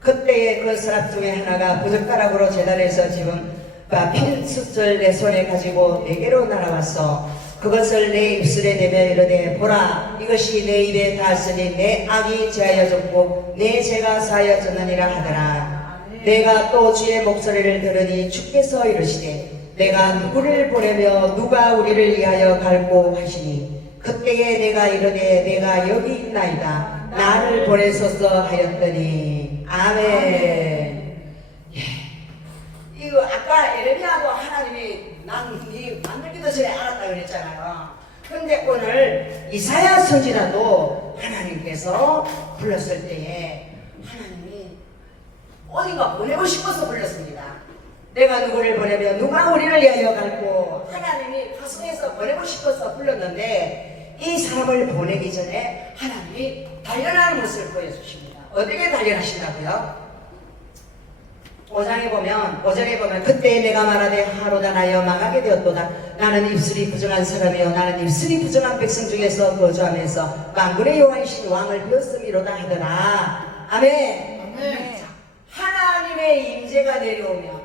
그때에 그 사람 중에 하나가 부젓가락으로 제단에서 집은 핀 숫을 내 손에 가지고 내게로 날아왔어. 그것을 내 입술에 대며 이르되 보라 이것이 내 입에 닿았으니 내 악이 제하여졌고 내 죄가 사하여졌느니라 하더라. 내가 또 주의 목소리를 들으니 주께서 이르시되 내가 누구를 보내며 누가 우리를 위하여 갈고 하시니 그때에 내가 이르되 내가 여기 있나이다 나를 보내소서 하였더니 아멘. 이거 아까 에레미야도 하나님이 네 만들기도 전에 알았다 그랬잖아요. 근데 오늘 이사야 선지자도 하나님께서 불렀을 때에 하나님이 어딘가 보내고 싶어서 불렀습니다. 내가 누구를 보내면 누가 우리를 위하여 갈고 하나님이 파송해서 보내고 싶어서 불렀는데 이 사람을 보내기 전에 하나님이 단련하는 모습을 보여주십니다. 어떻게 단련하신다고요? 5장에 보면 그때 내가 말하되 하로다 나여 망하게 되었도다. 나는 입술이 부정한 사람이요 나는 입술이 부정한 백성 중에서 거주하면서 만군의 여호와이신 왕을 배웠음이로다 하더라. 아멘. 아멘. 자, 하나님의 임재가 내려오면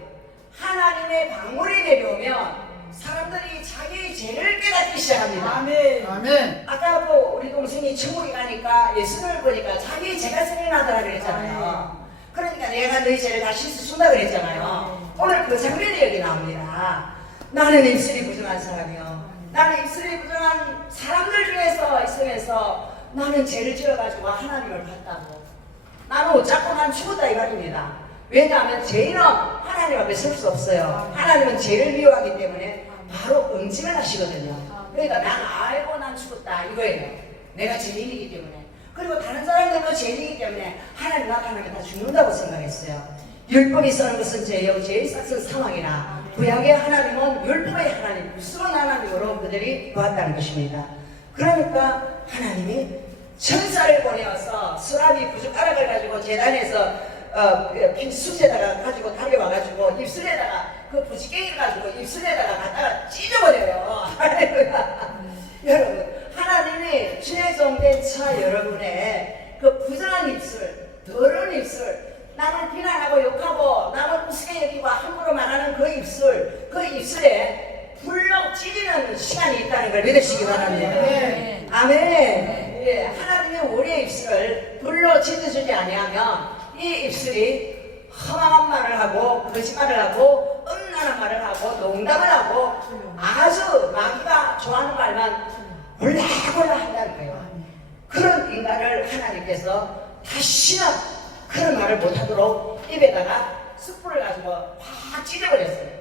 하나님의 방문이 내려오면 사람들이 자기의 죄를 깨닫기 시작합니다. 아멘. 아멘. 아까 우리 동생이 천국에 가니까 예수를 보니까 자기의 죄가 생각나더라 그랬잖아요. 그러니까 내가 너희 죄를 다 씻어준다 그랬잖아요. 오늘 그 장면이 여기 나옵니다. 나는 입술이 부정한 사람이요 나는 입술이 부정한 사람들 중에서 있으면서 나는 죄를 지어가지고 하나님을 봤다고. 나는 어차피 난 죽었다 이 말입니다. 왜냐하면 죄인은 하나님 앞에 설 수 없어요. 하나님은 죄를 미워하기 때문에 바로 응징을 하시거든요. 그러니까 난 죽었다 이거예요. 내가 죄인이기 때문에. 그리고 다른 사람들도 죄인이기 때문에 하나님 나타나면 다 죽는다고 생각했어요. 율법이 써는 것은 죄요 죄의 싹은 사망이라. 구약의 하나님은 율법의 하나님, 무서운 하나님으로 그들이 보았다는 것입니다. 그러니까 하나님이 천사를 보내어서 수라비 부젓가락을 가지고 제단에서 핀 숯에다가 가지고 달려와가지고 입술에다가 그 부지깽이를 가지고 입술에다가 갖다가 찢어버려요. 할렐루야. 여러분, 하나님이 주의 종된 저 여러분의 그 부정한 입술, 더러운 입술, 남을 비난하고 욕하고 남을 우습게 여기고 함부로 말하는 그 입술에 불로 찌르는 시간이 있다는 걸 믿으시기 바랍니다. 아멘. 예, 하나님이 우리의 입술을 불로 찢어주지 아니하면 이 입술이 험한 말을 하고 거짓말을 하고 음란한 말을 하고 농담을 하고 아주 마귀가 좋아하는 말만 골라골라 한다는 거예요. 그런 인간을 하나님께서 다시는 그런 말을 못하도록 입에다가 숯불을 가지고 팍 찢어버렸어요.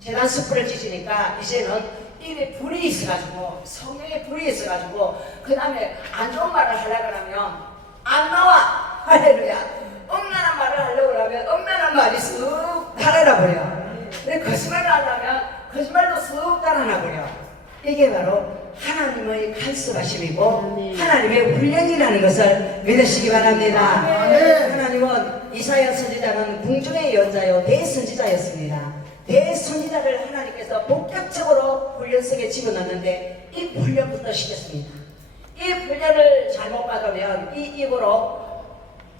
재단 숯불을 찢으니까 이제는 입에 불이 있어가지고 성령의 불이 있어가지고 그 다음에 안 좋은 말을 하려고 하면 안 나와. 할렐루야. 음란한 말을 하려고 하면 음란한 말이 쑥 달아나 버려. 근데 거짓말을 하려면 거짓말도 쑥 달아나 버려. 이게 바로 하나님의 간섭하심이고 하나님의 훈련이라는 것을 믿으시기 바랍니다. 하나님은 이사야 선지자는 궁중의 여자요 대선지자였습니다. 대선지자를 하나님께서 본격적으로 훈련 속에 집어넣는데 이 훈련부터 시켰습니다. 이 훈련을 잘못 받으면 이 입으로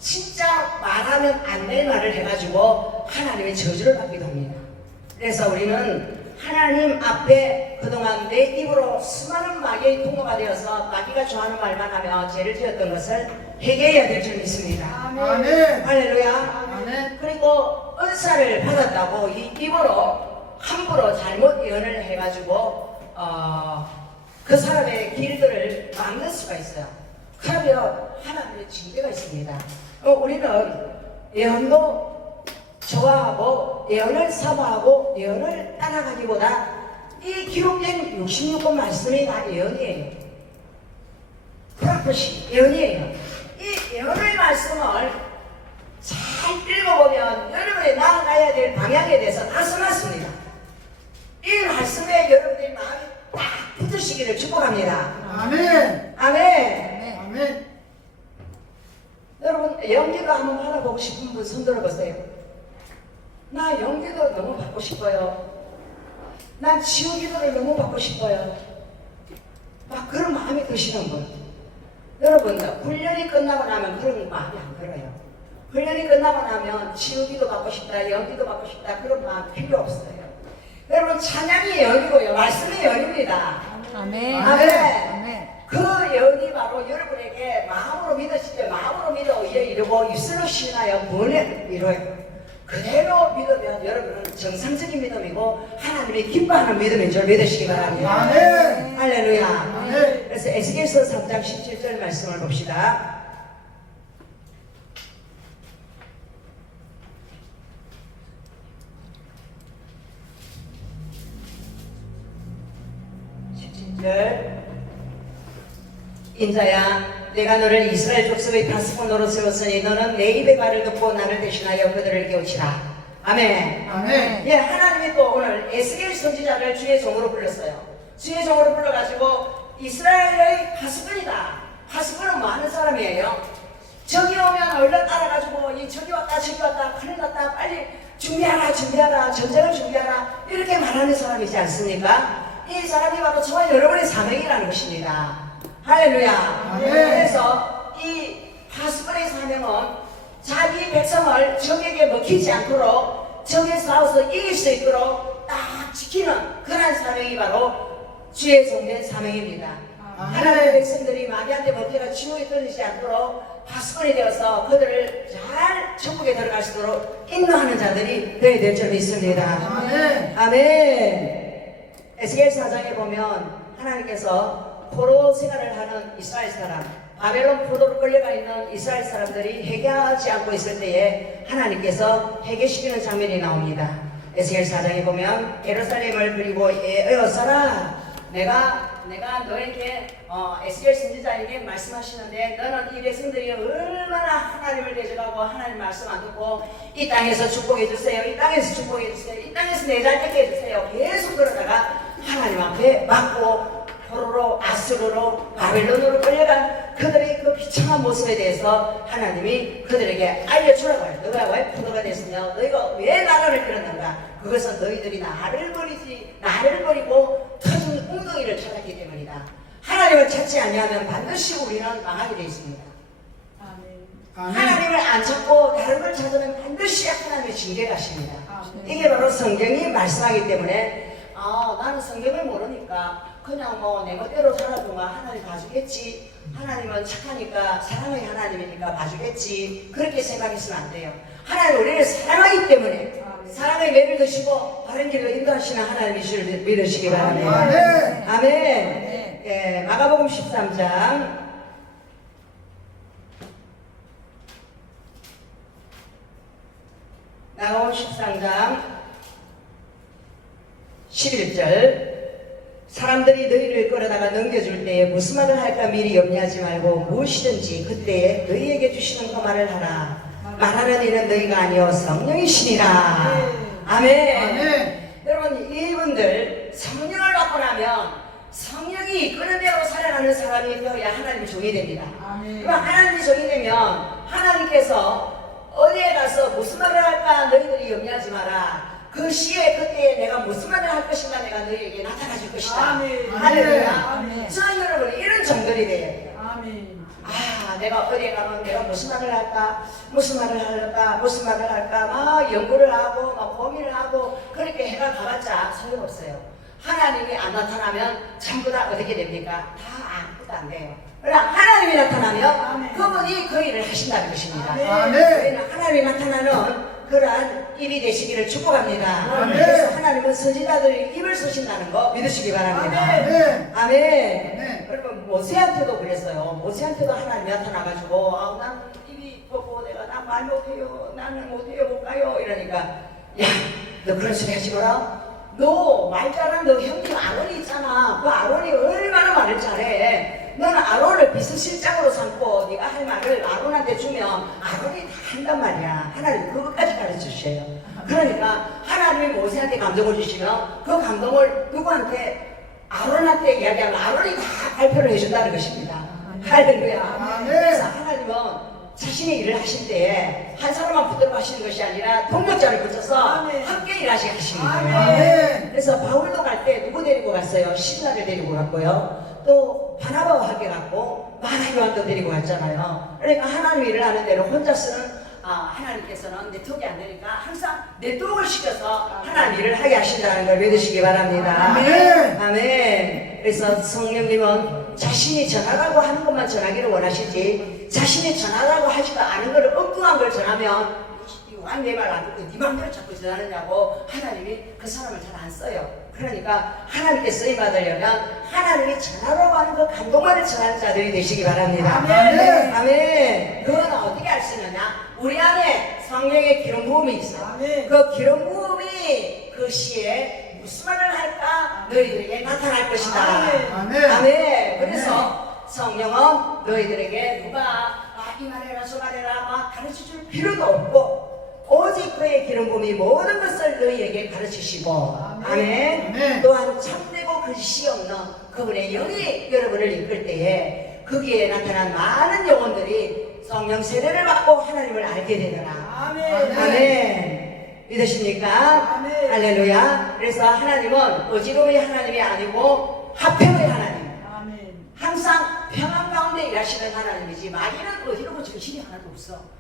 진짜 말하면 안 될 말을 해가지고 하나님의 저주를 받기도 합니다. 그래서 우리는 하나님 앞에 그동안 내 입으로 수많은 마귀의 통로가 되어서 마귀가 좋아하는 말만 하며 죄를 지었던 것을 회개해야 될 줄 믿습니다. 아멘. 할렐루야. 아멘. 그리고 은사를 받았다고 이 입으로 함부로 잘못 예언을 해가지고 그 사람의 길들을 막는 수가 있어요. 그러면 하나님의 징계가 있습니다. 우리는 예언도 좋아하고 예언을 사모하고 예언을 따라가기보다 이 기록된 66권 말씀이 다 예언이에요. 프로페시 예언이에요. 이 예언의 말씀을 잘 읽어보면 여러분이 나아가야 될 방향에 대해서 다 써놨습니다. 이 말씀에 여러분들이 마음이 딱 붙으시기를 축복합니다. 아멘. 아멘. 아멘. 여러분 연기도 한번 받아보고 싶은 분 손 들어보세요. 나 연기도 너무 받고 싶어요. 난 치유기도를 너무 받고 싶어요. 막 그런 마음이 드시는 분. 여러분, 훈련이 끝나고 나면 그런 마음이 안 들어요. 훈련이 끝나고 나면 치유기도 받고 싶다, 연기도 받고 싶다, 그런 마음 필요 없어요. 여러분, 찬양이 연이고요, 말씀이 연입니다. 아멘. 아멘. 아멘. 그 연이 바로 여러분에게 마음으로 믿으실 때 마음으로 믿어 의에 이르고 입술로 신하여 본에 이루어요. 그대로 믿으면 여러분은 정상적인 믿음이고 하나님이 기뻐하는 믿음인 줄 믿으시기 바랍니다. 아멘. 할렐루야. 아멘. 그래서 에스겔서 3장 17절 말씀을 봅시다. 인자야, 내가 너를 이스라엘 족속의 파수꾼으로 세웠으니 너는 내 입의 말을 듣고 나를 대신하여 그들을 깨우치라. 아멘. 아멘. 예, 하나님이 또 오늘 에스겔 선지자를 주의 종으로 불렀어요. 주의 종으로 불러가지고 이스라엘의 파수꾼이다. 파수꾼은 많은 사람이에요. 저기 오면 얼른 따라가지고 이 저기 왔다 저기 왔다 큰일 났다 빨리 준비하라 준비하라 전쟁을 준비하라 이렇게 말하는 사람이지 않습니까? 이 사람이 바로 저와 여러분의 사명이라는 것입니다. 할렐루야. 아멘. 그래서 이 파수꾼의 사명은 자기 백성을 적에게 먹히지 않도록 적에 싸워서 이길 수 있도록 딱 지키는 그런 사명이 바로 주의 종된 사명입니다. 하나님의 백성들이 마귀한테 먹혀가 지옥에 떨리지 않도록 파수꾼이 되어서 그들을 잘 천국에 들어갈 수 있도록 인도하는 자들이 되어야 될 줄 믿습니다. 아멘. 아멘. 에스겔 4장에 보면 하나님께서 포로 생활을 하는 이스라엘 사람, 바벨론 포로로 끌려가 있는 이스라엘 사람들이 회개하지 않고 있을 때에 하나님께서 회개시키는 장면이 나옵니다. 에스겔 4장에 보면 예루살렘을 그리고 에어서라 내가 너에게 에스겔 선지자에게 말씀하시는데 너는 이 백성들이 얼마나 하나님을 대적하고 하나님 말씀 안 듣고 이 땅에서 축복해 주세요, 이 땅에서 축복해 주세요, 이 땅에서 내 잘 되게 해주세요 계속 그러다가 하나님 앞에 맞고 포로로 아수르로 바벨론으로 끌려간 그들의 그 비참한 모습에 대해서 하나님이 그들에게 알려주라고 해요. 너가 왜 포로가 됐으며 너희가 왜 나라를 잃었는가? 그것은 너희들이 나를 버리고 터진 웅덩이를 찾았기 때문이다. 하나님을 찾지 아니하면 반드시 우리는 망하게 되어 있습니다. 아멘. 하나님을 안 찾고 다른 걸 찾으면 반드시 하나님의 징계가 십니다. 이게 바로 성경이 말씀하기 때문에 나는 성경을 모르니까 그냥 뭐 내 멋대로 살아도가 하나님 봐주겠지, 하나님은 착하니까 사랑의 하나님이니까 봐주겠지 그렇게 생각해서는 안 돼요. 하나님 우리를 사랑하기 때문에 사랑의 매를 드시고 바른 길로 인도하시는 하나님이시를 믿으시기 바랍니다. 아멘. 아멘. 예, 마가복음 13장 마가복음 13장 11절 사람들이 너희를 끌어다가 넘겨줄 때에 무슨 말을 할까 미리 염려하지 말고 무엇이든지 그때에 너희에게 주시는 그 말을 하라. 말하는 이는 너희가 아니요 성령이시니라. 아멘. 아멘. 여러분 이분들 성령을 받고 나면 성령이 이끄는 대로 살아가는 사람이 되어야 하나님의 종이 됩니다. 그럼 하나님의 종이 되면 하나님께서 어디에 가서 무슨 말을 할까 너희들이 염려하지 마라. 그 시에 그때에 내가 무슨 말을 할 것인가 내가 너희에게 나타나 줄 것이다. 아멘. 할렐루야. 아멘. 저 여러분 이런 종들이 돼야 돼요. 아멘. 내가 어디에 가면 내가 무슨 말을 할까, 무슨 말을 할까, 막 연구를 하고, 막 고민을 하고, 그렇게 해가 가봤자 소용없어요. 하나님이 안 나타나면 전부 다 어떻게 됩니까? 다 아무것도 안 돼요. 그러나 하나님이 나타나면 그분이 그 일을 하신다는 것입니다. 아멘. 저희는 하나님이 나타나는 그러한 입이 되시기를 축복합니다. 아멘. 그래서 하나님은 선지자들이 입을 쓰신다는 거 믿으시기 바랍니다. 아멘. 아멘. 아멘. 그러면 모세한테도 그랬어요. 모세한테도 하나님이 나타나가지고 난 입이 뻗고 내가 난 말 못해요. 나는 못해요. 못 가요. 이러니까 야, 너 그런 소리 하지 마라. 너 말 잘하는 너 형님 아론이 있잖아. 그 아론이 얼마나 말을 잘해. 너는 아론을 비서실장으로 삼고 네가 할 말을 아론한테 주면 아론이 다 한단 말이야. 하나님 그것까지 가르쳐 주셔요. 그러니까 하나님이 모세한테 감동을 주시면 그 감동을 누구한테? 아론한테 이야기하면 아론이 다 발표를 해준다는 것입니다. 할렐루야. 그래서 하나님은 자신의 일을 하실 때에 한 사람만 붙들고 하시는 것이 아니라 동력자를 붙여서 함께 일하시게 하시는 거예요. 아멘. 그래서 바울도 갈 때 누구 데리고 갔어요? 신라를 데리고 갔고요. 또 바나바와 함께 갔고 마라 요한도 데리고 갔잖아요. 그러니까 하나님 일을 하는 대로 혼자서는 하나님께서는 네트워크가 안 되니까 항상 네트워크를 시켜서 하나님 일을 하게 하신다는 걸 믿으시기 바랍니다. 아멘. 아멘. 그래서 성령님은 자신이 전하라고 하는 것만 전하기를 원하시지 자신이 전하라고 하지도 않은 걸 엉뚱한 걸 전하면 내 말 안 듣고 네 맘대로 자꾸 전하느냐고 하나님이 그 사람을 잘 안 써요. 그러니까 하나님께 쓰임 받으려면 하나님이 전하라고 하는 그 감동만을 전하는 자들이 되시기 바랍니다. 아멘. 아멘. 그건 어떻게 알 수 있느냐? 우리 안에 성령의 기름 부음이 있어요. 아멘. 그 기름 부음이 그 시에 무슨 말을 할까? 너희들에게 나타날 것이다. 아멘. 아멘. 그래서 성령은 너희들에게 누가 이 말해라 저 말해라 막 가르쳐줄 필요도 없고 오직 그의 기름 부음이 모든 것을 너희에게 가르치시고 아멘. 아멘. 또한 참되고 글씨 없는 그분의 영이 여러분을 이끌 때에 거기에 나타난 많은 영혼들이 성령 세례를 받고 하나님을 알게 되더라. 아멘. 아멘. 믿으십니까? 아멘. 할렐루야. 그래서 하나님은 어지러움의 하나님이 아니고 화평의 하나님. 아멘. 항상 평안 가운데 일하시는 하나님이지 마귀는 어지러고 정신이 하나도 없어.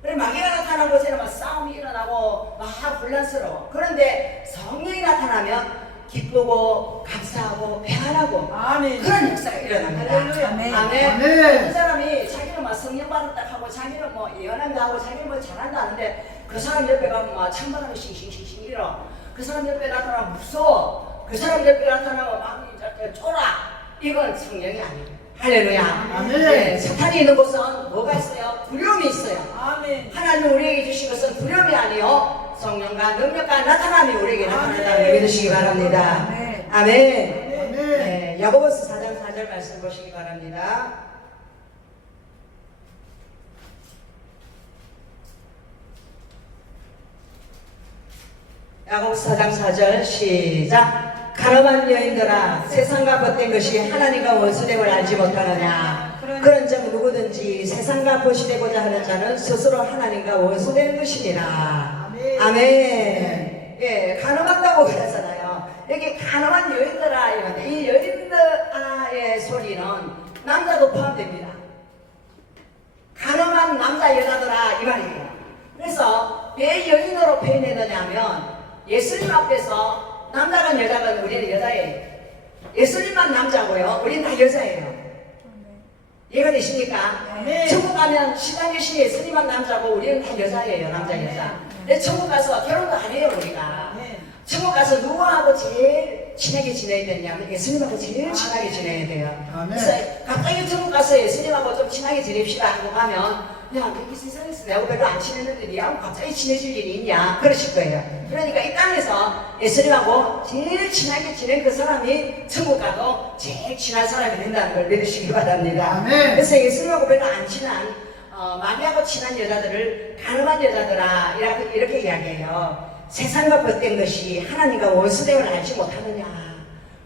그래 마귀가 나타난 곳에는 막 싸움이 일어나고 막 혼란스러워. 그런데 성령이 나타나면 기쁘고 감사하고 평안하고 아멘. 그런 역사가 일어납니다. 할렐루야. 아멘. 아멘. 어떤 사람이 자기는 막 성령 받았다 하고 자기는 뭐 예언한다 하고 자기는 뭐 잘한다 하는데 그 사람 옆에 가면 막 찬바람이 싱싱싱싱 일어. 그 사람 옆에 나타나면 무서워. 그 사람 옆에 나타나면 막 이렇게 쫄아. 이건 성령이 아니에요. 할렐루야. 아멘. 네, 사탄이 있는 곳은 뭐가 있어요? 두려움이 있어요. 아멘. 하나님 우리에게 주신 것은 두려움이 아니요 성령과 능력과 나타남이 우리에게 나타난다는 걸 믿으시기 바랍니다. 아멘. 아멘. 아멘. 네, 야고보서 4장 4절 말씀 보시기 바랍니다. 야고보서 4장 4절 시작. 가늠한 여인들아 세상과 벗된 것이 하나님과 원수됨을 알지 못하느냐. 그런즉 누구든지 세상과 벗이 되고자 하는 자는 스스로 하나님과 원수되는 것이니라. 아멘. 아멘. 예, 가늠한다고 그러잖아요. 여기 가늠한 여인들아 이건데 이 여인들아의 소리는 남자도 포함됩니다. 가늠한 남자 여자들아 이 말이에요. 그래서 왜 여인으로 표현했느냐면 예수님 앞에서 남자건 여자건 우리는 여자예요. 예수님만 남자고요. 우리는 다 여자예요. 이해가 되십니까? 네. 천국 가면 시간 계신 예수님만 남자고 우리는 다 여자예요. 남자 여자. 근데 천국 가서 결혼도 안 해요 우리가. 네. 천국 가서 누구하고 제일 친하게 지내야 되냐면 예수님하고 제일 친하게 지내야 돼요. 아멘. 그래서 갑자기 천국 가서 예수님하고 좀 친하게 지냅시다 하고 가면 야, 이 세상에서 내하고 별로 안 친했는데 니하고 갑자기 친해질 일이 있냐? 그러실 거예요. 그러니까 이 땅에서 예수님하고 제일 친하게 지낸 그 사람이 천국 가도 제일 친한 사람이 된다는 걸 믿으시기 바랍니다. 아멘. 그래서 예수님하고 별로 안 친한 마귀하고 친한 여자들을 가늠한 여자들아 이렇게 이야기해요. 세상과 벗된 것이 하나님과 원수됨을 알지 못하느냐.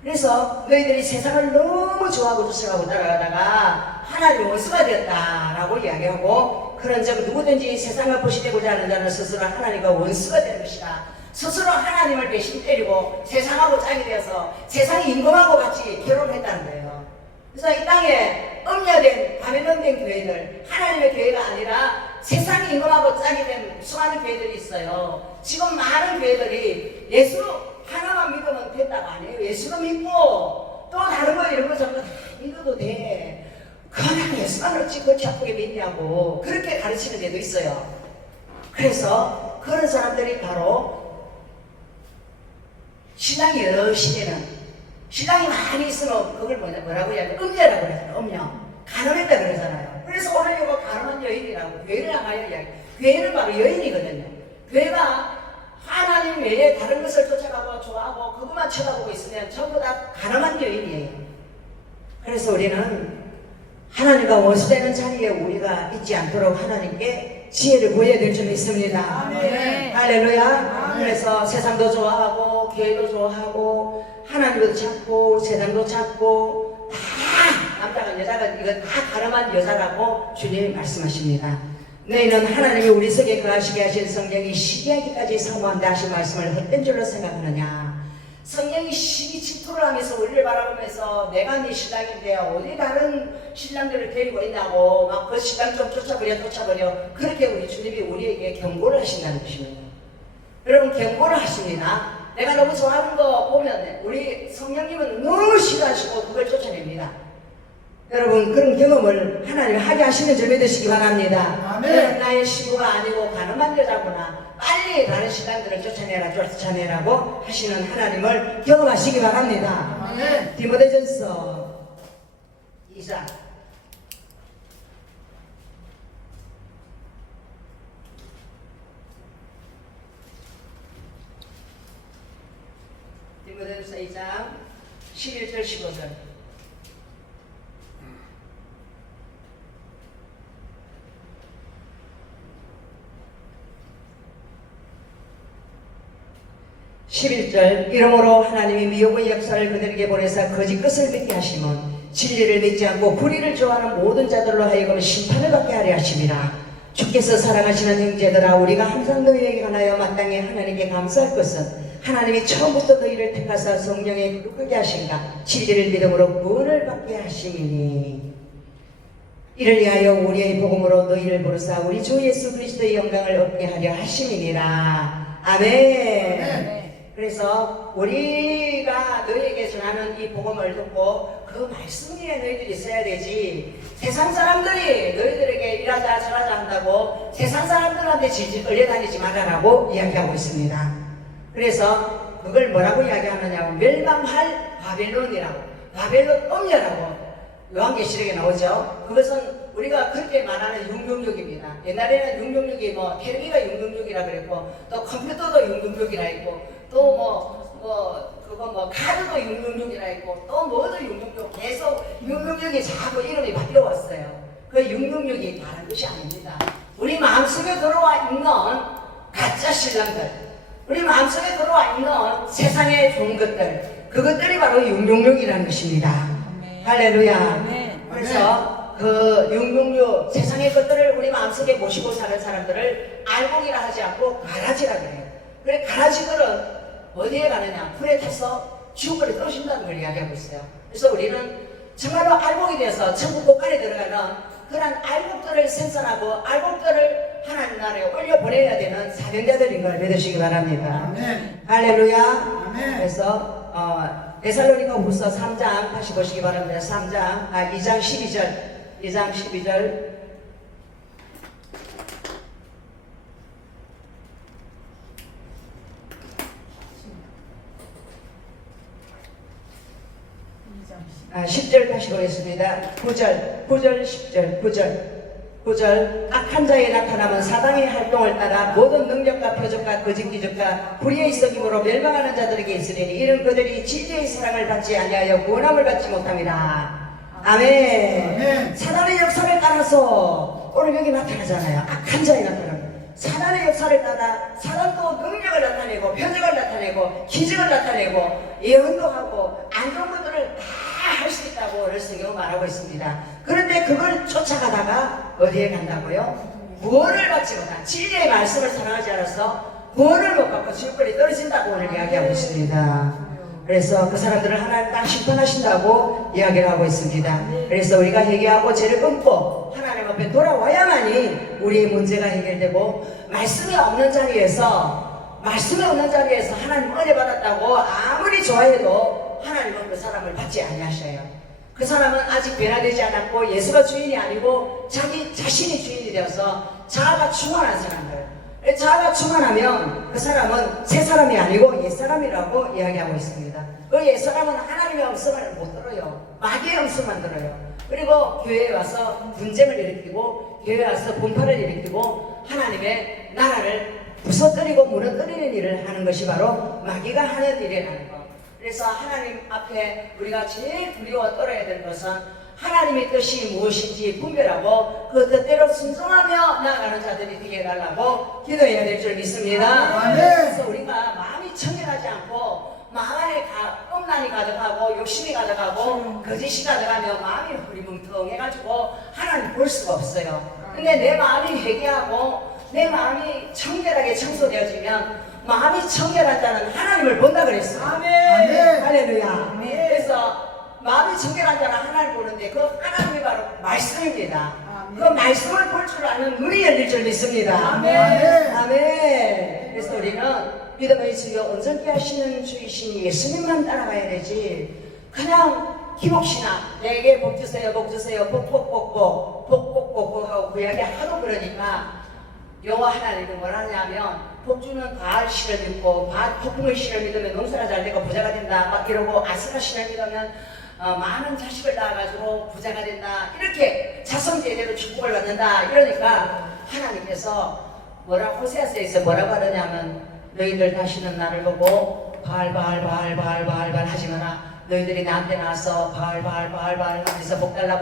그래서 너희들이 세상을 너무 좋아하고 쫓아가고 따라가다가 하나님의 원수가 되었다라고 이야기하고 그런즉 누구든지 세상을 보시되고자 하는 자는 스스로 하나님과 원수가 되는 것이다. 스스로 하나님을 배신 때리고 세상하고 짝이 되어서 세상이 임금하고 같이 결혼했다는 거예요. 그래서 이 땅에 음녀된 가면된 교회들 하나님의 교회가 아니라 세상이 임금하고 짝이 된 수많은 교회들이 있어요. 지금 많은 교회들이 예수 하나만 믿으면 된다고 안 해요. 예수도 믿고 또 다른 거 이런 거 전부 다 믿어도 돼. 그냥 예수만 어찌 그렇게 아프게 믿냐고 그렇게 가르치는 데도 있어요. 그래서 그런 사람들이 바로 신랑이 여러 시대는 신랑이 많이 있으면 그걸 뭐라고 이야기해요? 음녀라고 그러잖아요. 음녀. 가늠했다 그러잖아요. 그래서 오늘 이거 가늠한 여인이라고 교회를 향하여 이야기해요. 교회는 바로 여인이거든요. 교회가 하나님 외에 다른 것을 쫓아가고 좋아하고 그것만 쳐다보고 있으면 전부 다 가늠한 여인이에요. 그래서 우리는 하나님과 원수되는 자리에 우리가 있지 않도록 하나님께 지혜를 보여드릴 줄 믿습니다. 아멘. 할렐루야. 아멘. 그래서 세상도 좋아하고 교회도 좋아하고 하나님도 찾고 세상도 찾고 다 남자건 여자건 이건 다 가늠한 여자라고 주님이 말씀하십니다. 너희는 하나님이 우리 속에 거하시게 하신 성령이 시기하기까지 사모한다 하신 말씀을 헛된 줄로 생각하느냐. 성령이 심히 질투를 하면서 우리를 바라보면서 내가 네 신랑인데 어디 다른 신랑들을 데리고 있냐고 막 그 신랑 좀 쫓아버려 그렇게 우리 주님이 우리에게 경고를 하신다는 것입니다. 여러분 경고를 하십니다. 내가 너무 좋아하는 거 보면 우리 성령님은 너무 싫어하시고 그걸 쫓아냅니다. 여러분 그런 경험을 하나님 하게 하시는 줄 믿으시기 바랍니다. 아멘. 나의 신부가 아니고 가늠한 여자구나. 빨리 다른 신랑들을 쫓아내라고 하시는 하나님을 경험하시기 바랍니다. 아멘. 디모데전서 2장 디모데전서 2장 11절 15절 이러므로 하나님이 미혹의 역사를 그들에게 보내사 거짓 것을 믿게 하시면 진리를 믿지 않고 불의를 좋아하는 모든 자들로 하여금 심판을 받게 하려 하심이라. 주께서 사랑하시는 형제들아, 우리가 항상 너희에게 관하여 마땅히 하나님께 감사할 것은 하나님이 처음부터 너희를 택하사 성령에 거룩하게 하신가 진리를 믿음으로 구원을 받게 하심이니, 이를 위하여 우리의 복음으로 너희를 부르사 우리 주 예수 그리스도의 영광을 얻게 하려 하심이니라. 아멘. 아멘. 그래서 우리가 너희에게 전하는 이 복음을 듣고 그 말씀 위에 너희들이 써야 되지, 세상 사람들이 너희들에게 이라자 저라자 한다고 세상 사람들한테 질질 끌려다니지 말아라고 이야기하고 있습니다. 그래서 그걸 뭐라고 이야기하느냐고, 멸망할 바벨론이라고, 바벨론 음녀라고 요한계시록에 나오죠. 그것은 우리가 그렇게 말하는 666입니다. 옛날에는 666이 뭐 텔레비가 666이라 그랬고, 또 컴퓨터도 666이라 했고, 또 카드도 666이라 했고, 또 뭐도 666, 계속 666이 자꾸 이름이 바뀌어왔어요. 그 666이 다른 것이 아닙니다. 우리 마음속에 들어와 있는 가짜 신랑들, 우리 마음속에 들어와 있는 세상의 좋은 것들, 그것들이 바로 666이라는 것입니다. 할렐루야. 그래서 그 666 세상의 것들을 우리 마음속에 모시고 사는 사람들을 알곡이라 하지 않고 가라지라 그래요. 그래 가라지들은 어디에 가느냐, 불에 타서 지옥불에 떨어진다는 걸 이야기하고 있어요. 그래서 우리는 정말로 알곡이 돼서 천국 곳간에 들어가는 그런 알곡들을 생산하고 알곡들을 하나님 나라에 올려보내야 되는 사명자들인 걸 믿으시기 바랍니다. 아멘. 할렐루야. 아멘. 그래서 데살로니가 후서 3장 다시 보시기 바랍니다. 2장 12절 아, 10절 다시 보겠습니다. 9절 악한 자에 나타나면 사단의 활동을 따라 모든 능력과 표적과 거짓 기적과 불의의 썩임으로 멸망하는 자들에게 있으리니 이런 그들이 진리의 사랑을 받지 아니하여 구원함을 받지 못합니다. 아멘. 아멘. 사단의 역사를 따라서 오늘 여기 나타나잖아요. 악한 자에 나타나면 사단의 역사를 따라 사단도 능력을 나타내고 표적을 나타내고 기적을 나타내고 예언도 하고 안 좋은 것들을 다 할 수 있다고 오늘 성경은 말하고 있습니다. 그런데 그걸 쫓아가다가 어디에 간다고요? 구원을 받지 못한, 진리의 말씀을 사랑하지 않아서 구원을 못 받고 지옥불에 떨어진다고 오늘 이야기하고 있습니다. 그래서 그 사람들을 하나님 딱 심판하신다고 이야기를 하고 있습니다. 그래서 우리가 회개하고 죄를 끊고 하나님 앞에 돌아와야만이 우리의 문제가 해결되고, 말씀이 없는 자리에서 하나님 은혜 받았다고 아무리 좋아해도 하나님은 그 사람을 받지 아니하셔요. 그 사람은 아직 변화되지 않았고 예수가 주인이 아니고 자기 자신이 주인이 되어서 자아가 충만한 사람들, 자아가 충만하면 그 사람은 새 사람이 아니고 옛 사람이라고 이야기하고 있습니다. 그 옛 사람은 하나님의 음성을 못 들어요. 마귀의 음성만 들어요. 그리고 교회에 와서 분쟁을 일으키고 교회에 와서 분파를 일으키고 하나님의 나라를 부서뜨리고 무너뜨리는 일을 하는 것이 바로 마귀가 하는 일이라는 것. 그래서 하나님 앞에 우리가 제일 두려워 떨어야 되는 것은 하나님의 뜻이 무엇인지 분별하고 그 뜻대로 순종하며 나아가는 자들이 되게 해달라고 기도해야 될 줄 믿습니다. 그래서 우리가 마음이 청결하지 않고 마음 안에 음란이 가득하고 욕심이 가득하고 거짓이 가득하며 마음이 흐리멍텅해가지고 하나님 볼 수가 없어요. 근데 내 마음이 회개하고 내 마음이 청결하게 청소되어지면 마음이 청결한 자는 하나님을 본다 그랬어요. 아멘. 할렐루야. 아멘. 그래서 마음이 청결한 자는 하나님을 보는데 그 하나님이 바로 말씀입니다. 아멘. 그 말씀을 볼 줄 아는 눈이 열릴 줄 믿습니다. 아멘. 아멘. 그래서 우리는 믿음의 주여 온전케 하시는 주이신 예수님만 따라가야 되지, 그냥 기복신앙, 내게 복 주세요, 복 주세요, 복 하고 그 이야기 하도 그러니까 여호와 하나님은 뭘 하냐면 복주는 바알 신을 믿고 폭풍의 신을 믿으면 농사가 잘 되고 부자가 된다 막 이러고 아스라 신을 믿으면 많은 자식을 낳아가지고 부자가 된다, 이렇게 자손제대로 축복을 받는다. 이러니까 하나님께서 뭐라고 호세아서에서 뭐라고 하느냐면 너희들 다시는 나를 보고 바알 하지 마라. 너희들이 나한테 나와서 바알 하면서 복달라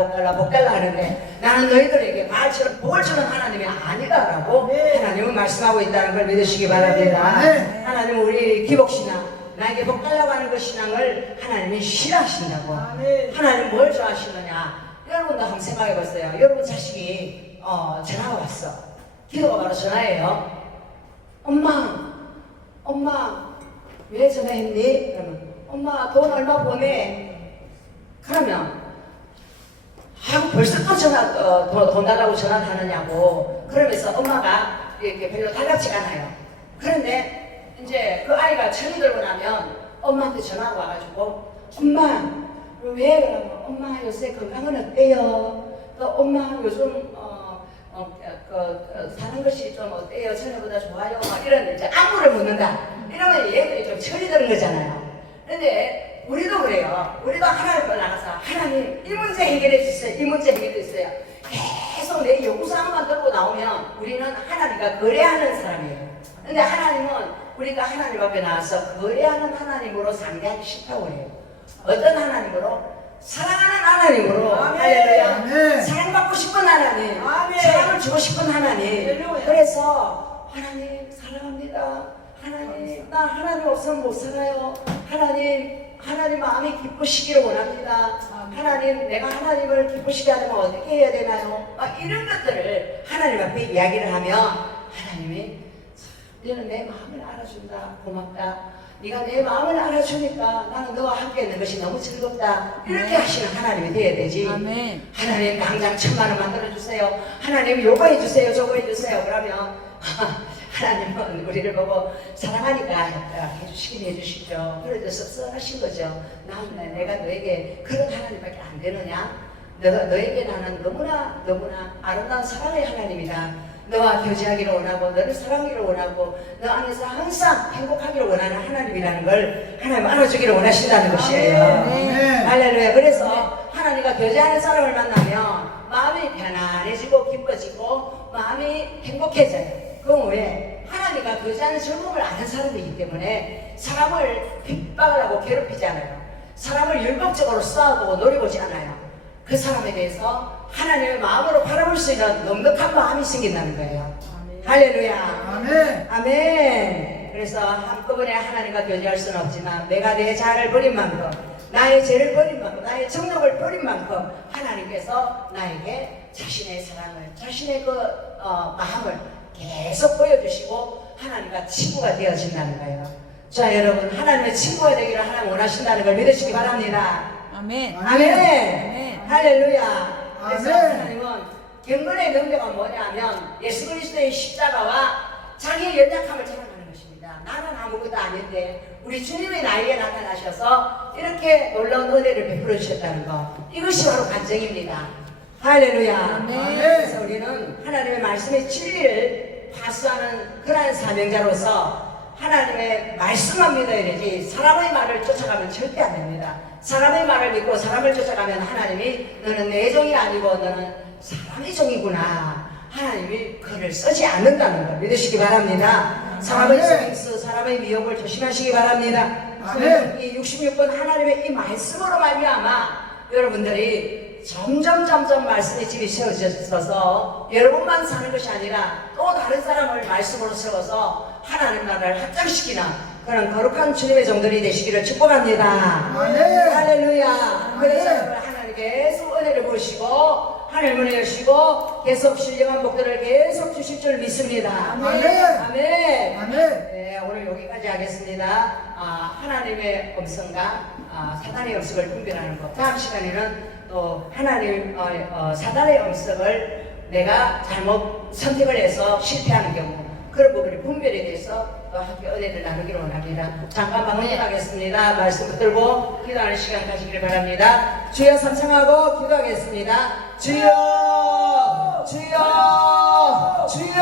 하는데 나는 너희들에게 바알처럼 복을 주는 하나님이 아니다라고 하나님은 말씀하고 있다는 걸 믿으시기 바랍니다. 하나님은 우리 기복신앙, 나에게 복달라고 하는 그 신앙을 하나님이 싫어하신다고. 하나님 뭘 좋아하시느냐? 여러분도 한번 생각해 보세요. 여러분 자식이 전화가 왔어. 기도가 바로 전화예요. 엄마 왜 전화했니? 그러면 엄마 돈 얼마 보내? 그러면 벌써 또 돈 달라고 전화를 하느냐고. 그러면서 엄마가 이렇게 별로 달랍지가 않아요. 그런데 이제 그 아이가 천이 들고 나면 엄마한테 전화가 와가지고 엄마 왜? 그러면 엄마 요새 건강은 어때요? 엄마 요즘 사는 것이 좀 어때요? 전에보다 좋아요? 막 이런 이제 안부를 묻는다. 이러면 얘들이 좀 철이 드는 거잖아요. 근데 우리도 그래요. 우리도 하나님을 나가서 하나님 이 문제 해결해 주세요. 이 문제 해결해 주세요. 계속 내 요구사항만 들고 나오면 우리는 하나님과 거래하는 사람이에요. 근데 하나님은 우리가 하나님 앞에 나와서 거래하는 하나님으로 상대하기 싫다고 해요. 어떤 하나님으로? 사랑하는 하나님으로. 할렐루야. 사랑받고 싶은 하나님, 사랑을 주고 싶은 하나님. 그래서 하나님 사랑합니다. 하나님, 나 하나님 없으면 못 살아요. 하나님 마음이 기쁘시기를 원합니다. 하나님, 내가 하나님을 기쁘시게 하려면 어떻게 해야 되나요? 막 이런 것들을 하나님 앞에 이야기를 하면 하나님이 너는 내 마음을 알아준다. 고맙다. 네가 내 마음을 알아주니까 나는 너와 함께 있는 것이 너무 즐겁다. 이렇게 하시는 하나님이 되어야 되지. 아멘. 하나님 당장 1000만 원 만들어주세요. 하나님 요거 해주세요. 저거 해주세요. 그러면 하나님은 우리를 보고 사랑하니까 해주시긴 해주시죠. 그래도 섭섭하신 거죠. 내가 너에게 그런 하나님밖에 안 되느냐? 너에게 나는 너무나 아름다운 사랑의 하나님이다. 너와 교제하기를 원하고 너를 사랑하기를 원하고 너 안에서 항상 행복하기를 원하는 하나님이라는 걸 하나님 알아주기를 원하신다는 것이에요. 할렐루야. 그래서 하나님과 교제하는 사람을 만나면 마음이 편안해지고 기뻐지고 마음이 행복해져요. 그건 왜? 하나님과 교제하는 즐거움을 아는 사람이기 때문에 사람을 핍박을 하고 괴롭히지 않아요. 사람을 율법적으로 쏘아보고 노려보지 않아요. 그 사람에 대해서 하나님의 마음으로 바라볼 수 있는 넉넉한 마음이 생긴다는 거예요. 할렐루야. 아멘. 그래서 한꺼번에 하나님과 교제할 수는 없지만 내가 내 자아를 버린 만큼, 나의 죄를 버린 만큼, 나의 정욕을 버린 만큼 하나님께서 나에게 자신의 사랑을, 자신의 마음을 계속 보여주시고 하나님과 친구가 되어진다는 거예요. 자, 여러분, 하나님의 친구가 되기를 하나님 원하신다는 걸 믿으시기 바랍니다. 아멘. 아멘. 할렐루야. 그래서 아멘. 하나님은 경건의 능력은 뭐냐면 예수 그리스도의 십자가와 자기의 연약함을 자랑하는 것입니다. 나는 아무것도 아닌데 우리 주님이 나에게 나타나셔서 이렇게 놀라운 은혜를 베풀어 주셨다는 것, 이것이 바로 간증입니다. 할렐루야. 아멘. 그래서 우리는 하나님의 말씀의 진리를 파수하는 그러한 사명자로서 하나님의 말씀만 믿어야 되지 사람의 말을 쫓아가면 절대 안 됩니다. 사람의 말을 믿고 사람을 쫓아가면 하나님이 너는 내 종이 아니고 너는 사람의 종이구나, 하나님이 그를 쓰지 않는다는 걸 믿으시기 바랍니다. 사람의 생수, 사람의 미혹을 조심하시기 바랍니다. 이 66번 하나님의 이 말씀으로 말미암아 여러분들이 점점 말씀의 집이 세워져서 여러분만 사는 것이 아니라 또 다른 사람을 말씀으로 세워서 하나님 나라를 확장시키는 그런 거룩한 주님의 종들이 되시기를 축복합니다. 할렐루야. 그래서 하나님 계속 은혜를 보시고 하늘 문을 여시고 계속 신령한 복들을 계속 주실 줄 믿습니다. 아멘. 아멘. 아멘. 네, 오늘 여기까지 하겠습니다. 하나님의 음성과 사단의 음성을 분별하는 것. 다음 시간에는 또 하나님, 사단의 음성을 내가 잘못 선택을 해서 실패하는 경우 그런 부분의 분별에 대해서 또 함께 은혜를 나누기로 원합니다. 잠깐 방문하겠습니다. 말씀 붙들고 기도하는 시간 가시기를 바랍니다. 주여 삼창하고 기도하겠습니다. 주여 주여 주여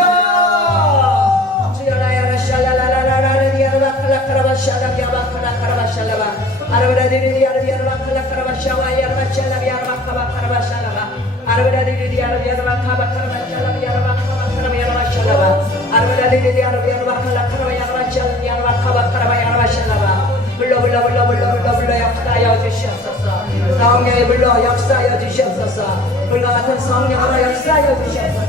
주여 라야라샬라라라라라 디아라바칼라카라바샬라비아바칼라카라바샬라바 아라바라디리디아라비아라바칼라카라바샤와야라바샬라비아라바카바카라바샬라바 아라바라디리디아라비아라바카바카라바샤라비아라바카바카라바샤라바 불러 역사하여 주시옵소서. 성령의 불러 역사하여 주시옵소서. 불과 같은 성령으로 역사하여 주시옵소서.